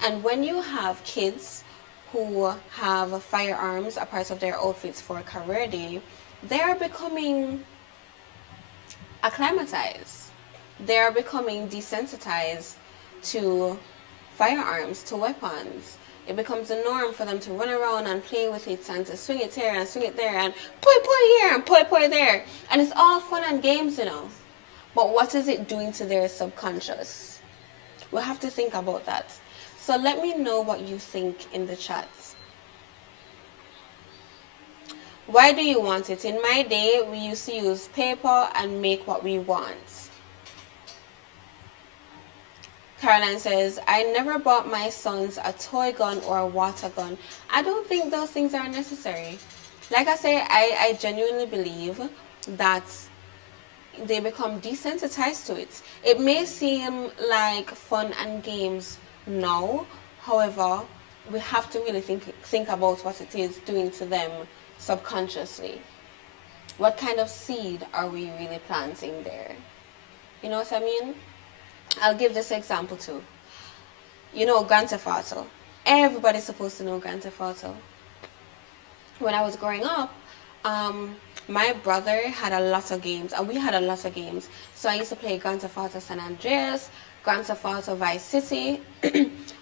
And when you have kids who have firearms as part of their outfits for career day, they are becoming acclimatized. They are becoming desensitized to firearms, to weapons. It becomes the norm for them to run around and play with it and to swing it here and swing it there and pull here and pull there. And it's all fun and games, you know. But what is it doing to their subconscious? We have to think about that. So let me know what you think in the chat. Why do you want it? In my day, we used to use paper and make what we want. Caroline says, I never bought my sons a toy gun or a water gun. I don't think those things are necessary. Like I say, I genuinely believe that they become desensitized to it. It may seem like fun and games now. However, we have to really think about what it is doing to them subconsciously. What kind of seed are we really planting there? You know what I mean? I'll give this example too. You know Grand Theft Auto. Everybody's supposed to know Grand Theft Auto. When I was growing up, my brother had a lot of games, and we had a lot of games. So I used to play Grand Theft Auto San Andreas, Grand Theft Auto Vice City,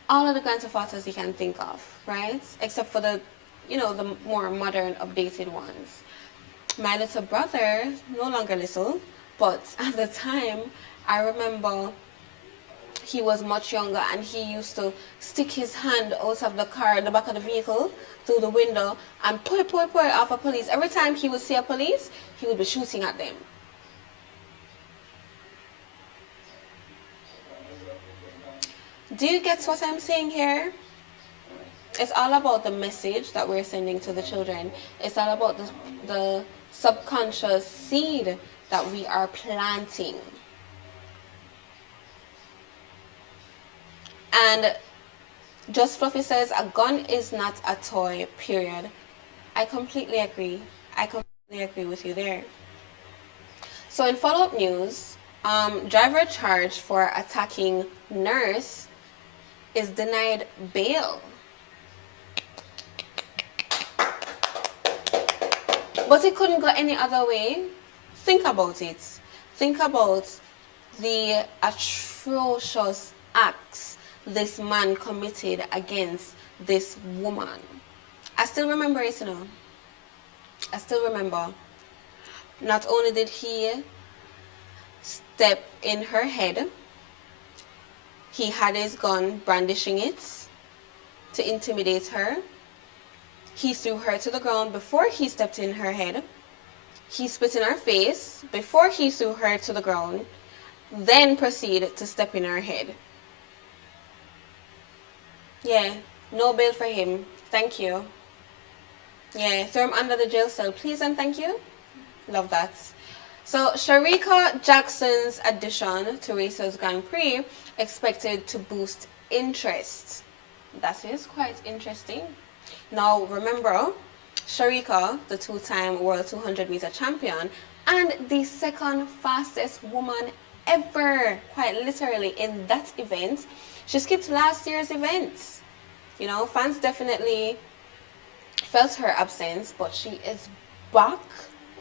all of the Grand Theft Autos you can think of, right? Except for the, you know, the more modern, updated ones. My little brother, no longer little, but at the time, I remember he was much younger, and he used to stick his hand out of the car, the back of the vehicle, through the window, and pull off a police. Every time he would see a police, he would be shooting at them. Do you get what I'm saying here? It's all about the message that we're sending to the children. It's all about the subconscious seed that we are planting. And Just Fluffy says, a gun is not a toy, period. I completely agree. I completely agree with you there. So in follow-up news, driver charged for attacking nurse is denied bail. But it couldn't go any other way. Think about it. Think about the atrocious acts this man committed against this woman. I still remember it, you know. I still remember. Not only did he step in her head, he had his gun brandishing it to intimidate her. He threw her to the ground before he stepped in her head. He spit in her face before he threw her to the ground, then proceeded to step in her head. Yeah, no bail for him. Thank you. Yeah, throw him under the jail cell, please and thank you. Love that. So, Sharika Jackson's addition to Racers Grand Prix expected to boost interest. That is quite interesting. Now, remember, Sharika, the two-time World 200-meter champion and the second fastest woman ever, quite literally, in that event, she skipped last year's event. You know, fans definitely felt her absence, but she is back,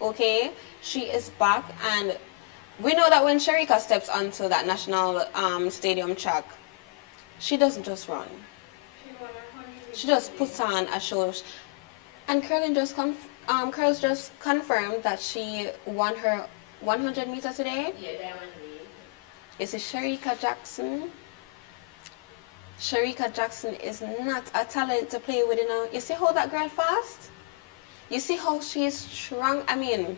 okay? She is back, and we know that when Sharika steps onto that national stadium track, she doesn't just run. She just puts on a show. And Curls just confirmed that she won her 100 meters today. Yeah, Diamond League. Is it Sharika Jackson? Sharika Jackson is not a talent to play with, you know. You see how that girl fast? You see how she is strong? I mean,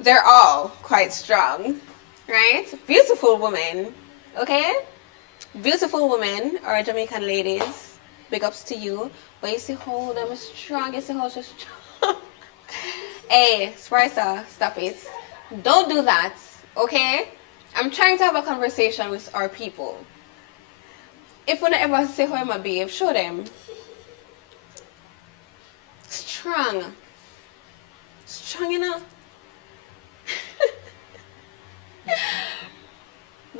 they're all quite strong, right? Beautiful women, okay? Beautiful women, or Jamaican ladies. Big ups to you. But you see how them strong, you see how she's strong. Hey, Sparta, stop it. Don't do that, okay? I'm trying to have a conversation with our people. If we ever say how I'm a babe, show them. Strong. Strong enough.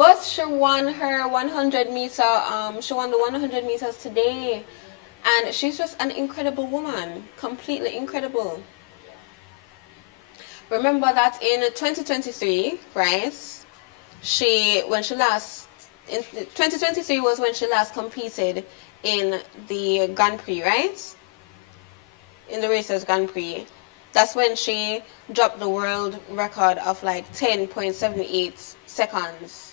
But she won her 100 meter, she won the 100 meters today. And she's just an incredible woman. Completely incredible. Remember that in 2023, right? In 2023 was when she last competed in the Grand Prix, right? In the Racers Grand Prix. That's when she dropped the world record of like 10.78 seconds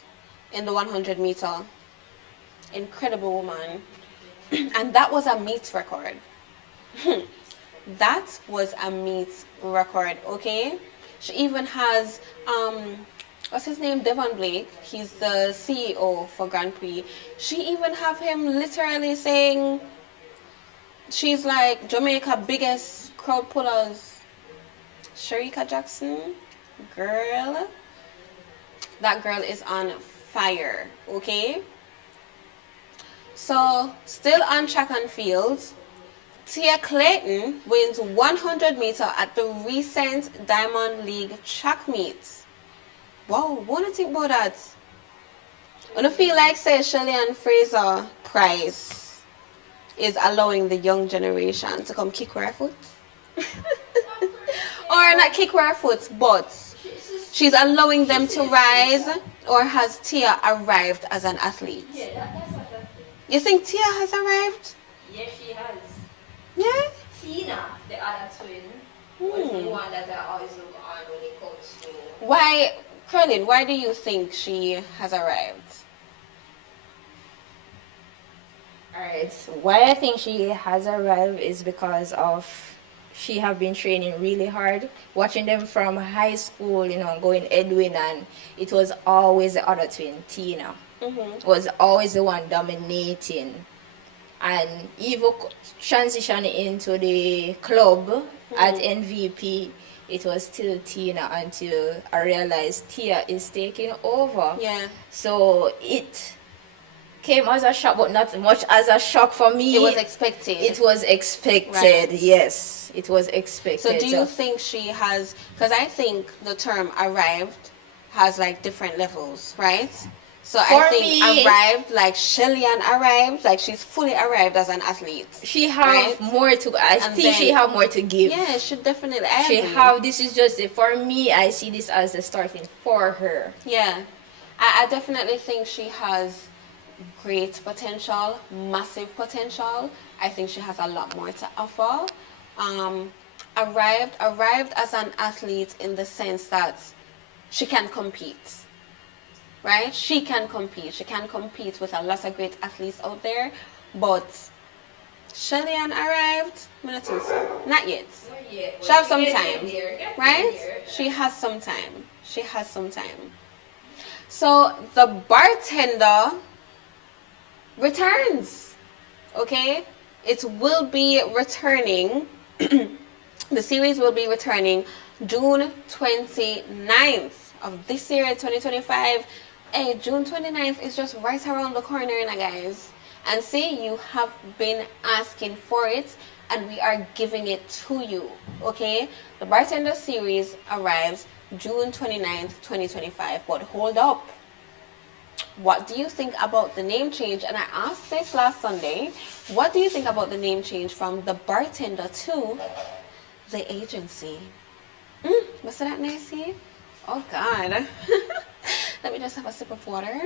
in the 100 meter. Incredible woman. And that was a meet record. That was a meet record, okay? She even has, what's his name? Devon Blake. He's the CEO for Grand Prix. She even have him literally saying she's like Jamaica's biggest crowd pullers. Sharika Jackson, girl. That girl is on fire, okay? So, still on track and field, Tia Clayton wins 100 meter at the recent Diamond League track meets. Wow, what do you think about that? I don't feel like say Shelley Fraser Price is allowing the young generation to come kick her foot. Or not kick her foot, but she's allowing them to rise. Or has Tia arrived as an athlete? Yeah, that's what I think. You think Tia has arrived? Yes, she has. Yeah? Tina, the other twin, was the one that I always look on when it comes to. Why, Curlin, why do you think she has arrived? Alright, why I think she has arrived is because of she have been training really hard, watching them from high school, you know, going Edwin, and it was always the other twin, Tina, was always the one dominating. And even transitioning into the club at MVP, it was still Tina until I realized Tia is taking over. Yeah. So it came as a shock, but not much as a shock for me. It was expected. It was expected, Right. yes. It was expected. So do you think she has, because I think the term arrived has like different levels, right? So I For think me- arrived, like Shellyan arrived, like she's fully arrived as an athlete. she have right? more to, I And think she then- have more to give. Yeah, she definitely. I She agree. have, this is just, for me, I see this as the starting for her. Yeah, I definitely think she has great potential, massive potential. I think she has a lot more to offer. Arrived as an athlete in the sense that she can compete, right? She can compete. She can compete with a lot of great athletes out there, but Shellyan arrived, I'm not think so. Not yet. She have some time, right? She has some time. She has some time. So the bartender returns, okay? It will be returning, the series will be returning June 29th of this year, 2025. Hey, June 29th is just right around the corner, guys. And see, you have been asking for it, and we are giving it to you, okay? The Bartender series arrives June 29th, 2025. But hold up. What do you think about the name change? And I asked this last Sunday. What do you think about the name change from the Bartender to the agency? Was that nice here? Oh, God. Let me just have a sip of water.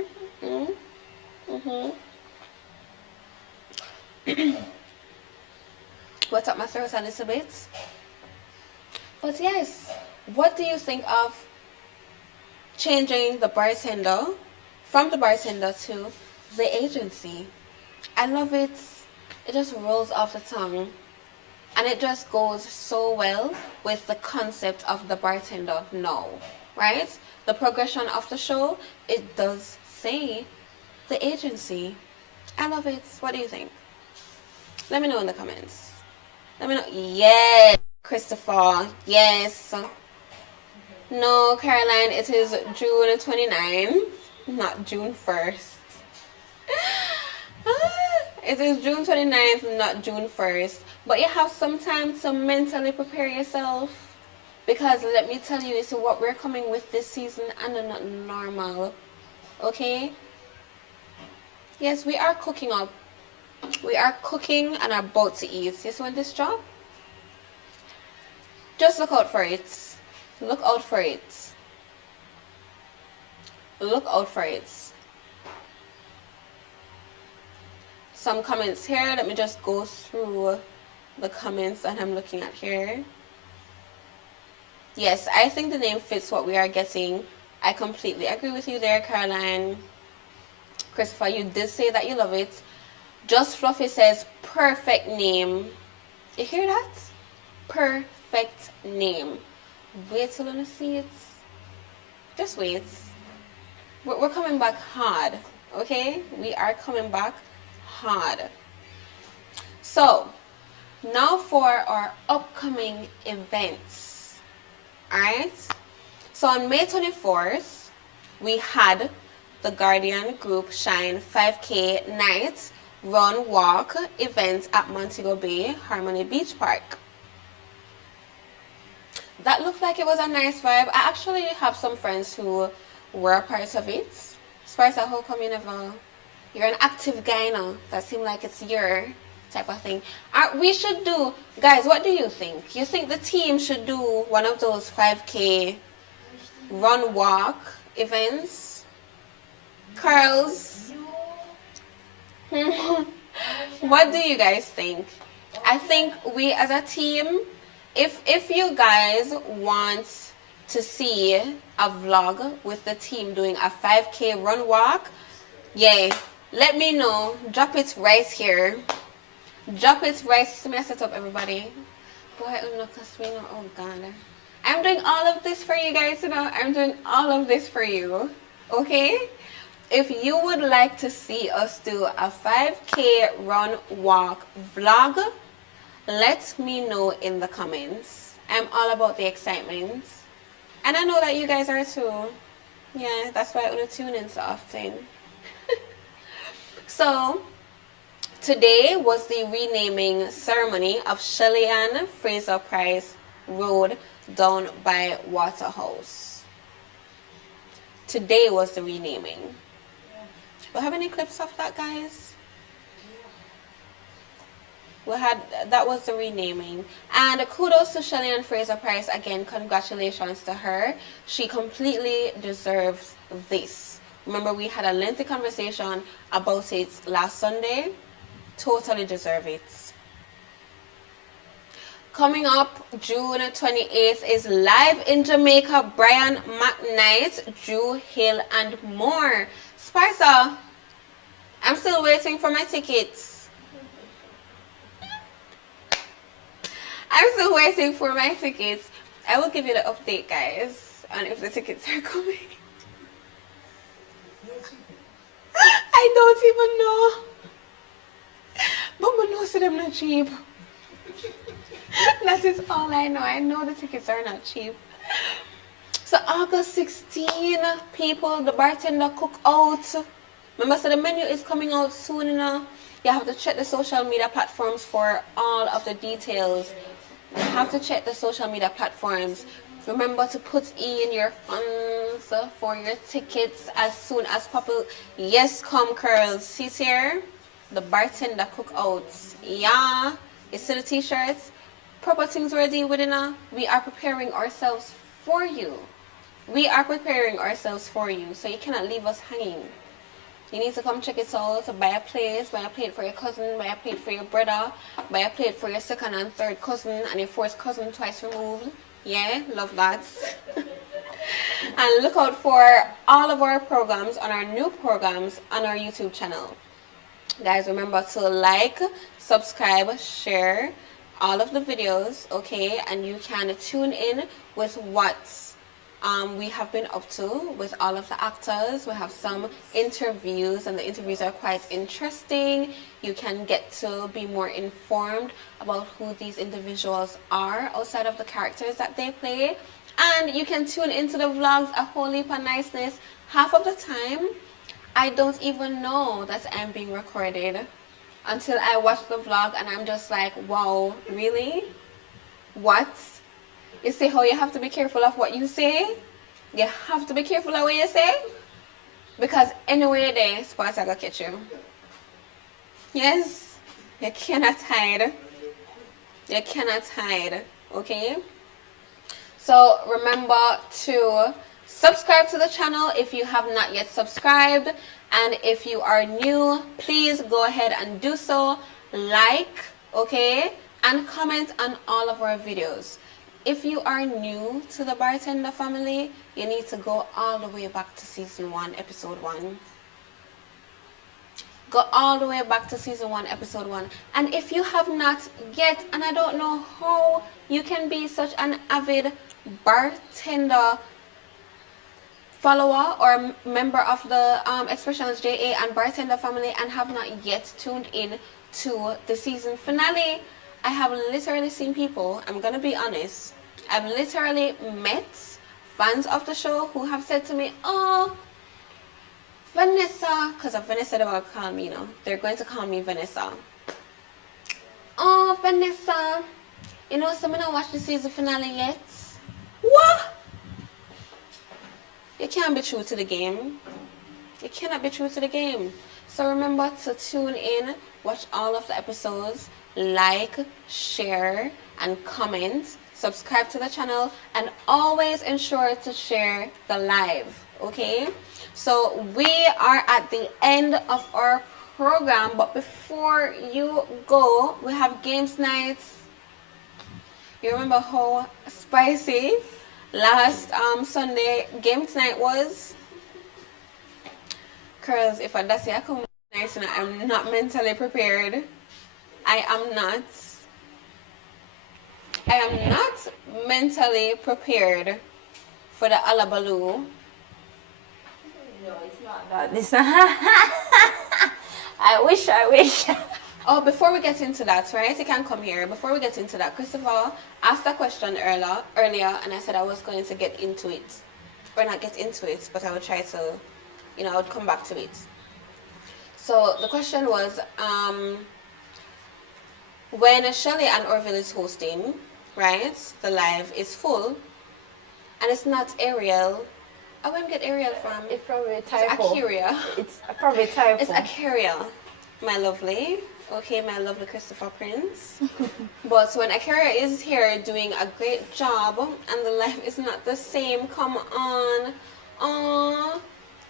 Wet up my throat a little bit. But yes, what do you think of changing the bartender from the bartender to the agency? I love it. It just rolls off the tongue. And it just goes so well with the concept of the bartender now, right? The progression of the show, it does say the agency. I love it. What do you think? Let me know in the comments. Let me know. Yes, Christopher. Yes. No, Caroline, it is June 29th, not June 1st. It is June 29th, not June 1st. But you have some time to mentally prepare yourself. Because let me tell you, this is what we're coming with this season and not normal. Okay? Yes, we are cooking up. We are cooking and are about to eat. You see what this job? Just look out for it. Look out for it. Look out for it. Some comments here. Let me just go through the comments that I'm looking at here. Yes, I think the name fits what we are getting. I completely agree with you there, Caroline. Christopher, you did say that you love it. Just Fluffy says, perfect name. You hear that? Perfect name. Wait till you see it. Just wait. We're coming back hard, okay? We are coming back hard. So, now for our upcoming events. Alright? So on May 24th, we had the Guardian Group Shine 5K Night Run Walk event at Montego Bay Harmony Beach Park. That looked like it was a nice vibe. I actually have some friends who were a part of it. Spice, how come you never... You're an active guy now. That seemed like it's your type of thing. We should do... Guys, what do you think? You think the team should do one of those 5K run walk events? Curls? What do you guys think? I think we as a team, if you guys want to see a vlog with the team doing a 5K run walk, yay, let me know. Drop it right here. Drop it right. See me set up, everybody. Boy, oh God. I'm doing all of this for you guys, you know. I'm doing all of this for you. Okay? If you would like to see us do a 5K run walk vlog, let me know in the comments. I'm all about the excitement. And I know that you guys are too. Yeah, that's why I want to tune in so often. So, today was the renaming ceremony of Shelley Ann Fraser Price Road down by Waterhouse. Today was the renaming. Do we have any clips of that, guys? That was the renaming. And kudos to Shelley Ann Fraser Price again. Congratulations to her. She completely deserves this. Remember, we had a lengthy conversation about it last Sunday. Totally deserve it. Coming up June 28th is Live in Jamaica, Brian McKnight, Drew Hill, and more. Spicer, I'm still waiting for my tickets. I'm still waiting for my tickets. I will give you the update, guys, on if the tickets are coming. I don't even know. But I know so them not cheap. That is all I know. I know the tickets are not cheap. So August 16, people, the bartender cook out. Remember, so the menu is coming out soon enough. You have to check the social media platforms for all of the details. You have to check the social media platforms. Remember to put in your funds for your tickets as soon as possible. Yes, come curls. See here? The bartender cookouts. Yeah. You see the t-shirts? Proper things ready within we are preparing ourselves for you. We are preparing ourselves for you. So you cannot leave us hanging. You need to come check it out. Buy a plate for your cousin, buy a plate for your brother, buy a plate for your second and third cousin and your fourth cousin twice removed. Yeah, love that. And look out for all of our programs on our new programs on our YouTube channel. Guys, remember to like, subscribe, share all of the videos, okay? And you can tune in with what we have been up to with all of the actors. We have some interviews, and the interviews are quite interesting. You can get to be more informed about who these individuals are outside of the characters that they play. And you can tune into the vlogs a whole heap of niceness. Half of the time, I don't even know that I'm being recorded until I watch the vlog and I'm just like, wow, really? What? You see how you have to be careful of what you say? You have to be careful of what you say? Because anyway there, spots are gonna catch you. Yes, you cannot hide. You cannot hide, okay? So remember to subscribe to the channel if you have not yet subscribed. And if you are new, please go ahead and do so. Like, okay? And comment on all of our videos. If you are new to the Bartender family, you need to go all the way back to season 1, episode 1. Go all the way back to season 1, episode 1. And if you have not yet, and I don't know how you can be such an avid bartender follower or member of the Xpressionz JA and Bartender family and have not yet tuned in to the season finale, I have literally seen people, I'm gonna be honest, I've literally met fans of the show who have said to me, oh, Vanessa, because of Vanessa they will call me, you know, they're going to call me Vanessa. Oh, Vanessa, you know, someone don't watch the season finale yet. What? You can't be true to the game. You cannot be true to the game. So remember to tune in, watch all of the episodes, like, share, and comment, subscribe to the channel, and always ensure to share the live, okay? So we are at the end of our program, but before you go, we have games nights. You remember how spicy last Sunday games night was? Girls, if I say I come nice and I'm not mentally prepared, I am not mentally prepared for the alabaloo. No, it's not that. This I wish. Oh, before we get into that, right? You can come here. Before we get into that, Christopher asked a question earlier, and I said I was going to get into it. Or not get into it, but I would try to, you know, I would come back to it. So the question was, when Shelly and Orville is hosting, right? The live is full, and it's not Ariel. I wouldn't get Ariel from. It's probably a It's typo. Akiria. It's probably a typo. It's Akiria, my lovely. Okay, my lovely Christopher Prince. But when Akiria is here doing a great job and the life is not the same, come on. Aww.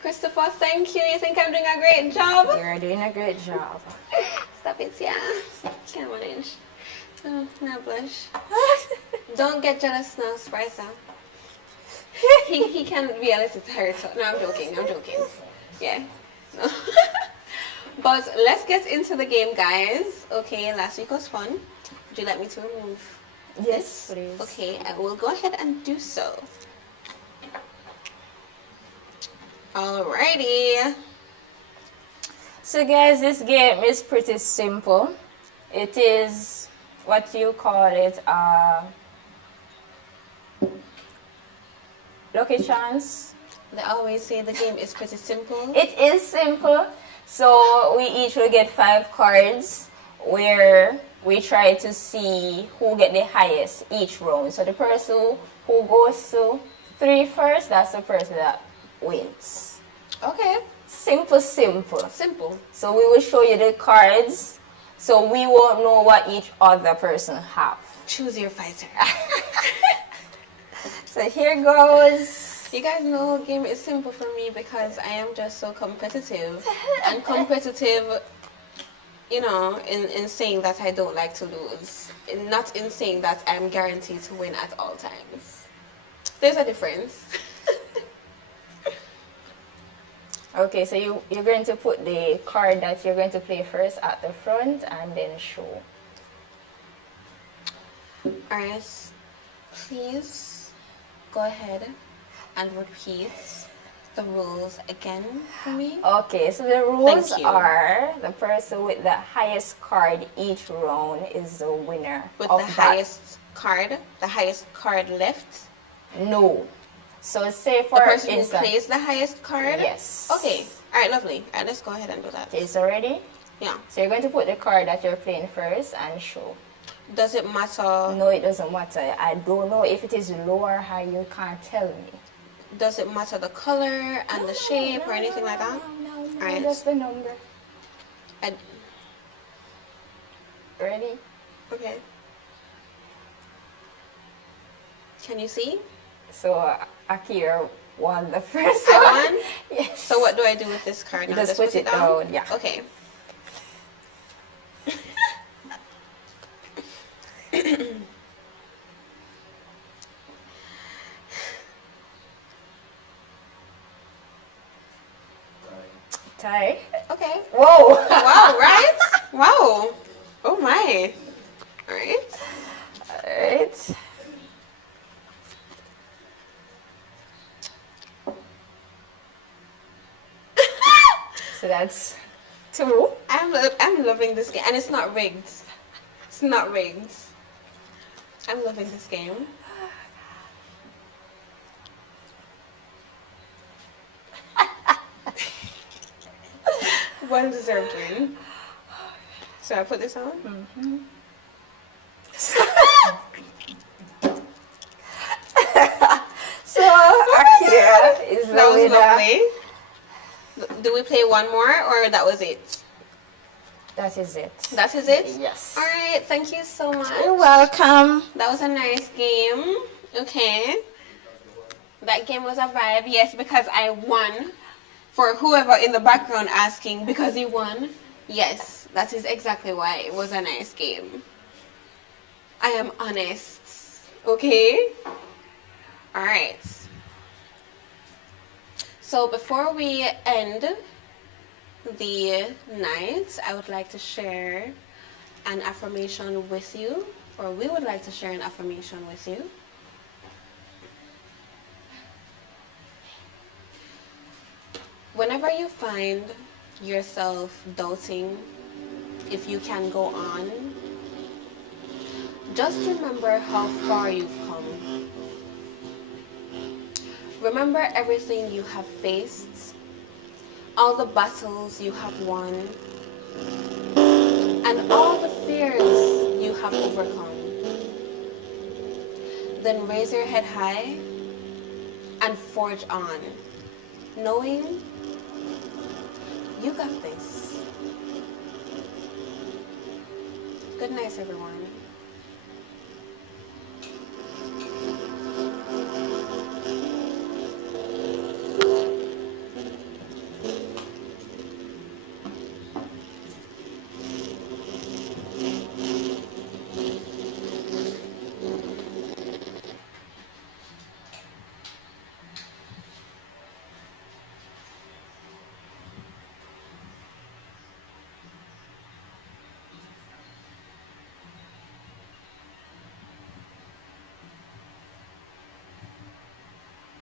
Christopher, thank you. You think I'm doing a great job? You're doing a great job. Stop it, yeah. Can't manage. Oh, no blush. Don't get jealous now, Spricer. He can be a little tired. No, I'm joking. Yeah. No. But let's get into the game, guys. Okay, last week was fun. Would you like me to remove Yes, this? please. Okay, I will go ahead and do so. Alrighty. So guys, this game is pretty simple. It is what you call it, lucky chance. They always say the game is pretty simple. It is simple. So we each will get 5 cards where we try to see who get the highest each round. So the person who goes to 3 first, that's the person that wins. Okay. Simple. Simple. So we will show you the cards, so we won't know what each other person have. Choose your fighter. So here goes. You guys know game is simple for me because I am just so competitive. And competitive, you know, in saying that I don't like to lose. Not in saying that I'm guaranteed to win at all times. There's a difference. Okay, so you're going to put the card that you're going to play first at the front and then show. Alright, please go ahead and repeat the rules again for me. Okay, so the rules Thank you. are the person with the highest card each round is the winner. With of the that. highest card left. No. So say The for person who instance. plays the highest card? Yes. Okay. Alright, lovely. Alright, let's go ahead and do that. Is it ready? Yeah. So you're going to put the card that you're playing first and show. Does it matter? No, it doesn't matter. I don't know if it is low or high. You can't tell me. does it matter the color and the shape or anything like that? No, Alright. just the number. I- Ready? Okay. Can you see? So Akira won the first I one. won? Yes. So what do I do with this card You now? just put it down, yeah. Okay. Tie. Okay. Whoa. Wow, right? Wow. Oh my. Alright. Alright. So that's 2. I'm loving this game, and it's not rigged. It's not rigged. I'm loving this game. Well deserved win. So I put this on. So Akira is the That was winner. lovely. Do we play one more, or that was it? That is it. That is it. Yes. All right. Thank you so much. You're welcome. That was a nice game. Okay. That game was a vibe. Yes, because I won. For whoever in the background asking, because he won. Yes, that is exactly why it was a nice game. I am honest. Okay? Alright. So before we end the night, I would like to share an affirmation with you, or we would like to share an affirmation with you. Whenever you find yourself doubting if you can go on, just remember how far you've come. Remember everything you have faced, all the battles you have won, and all the fears you have overcome. Then raise your head high and forge on, knowing you got this. Good night, everyone.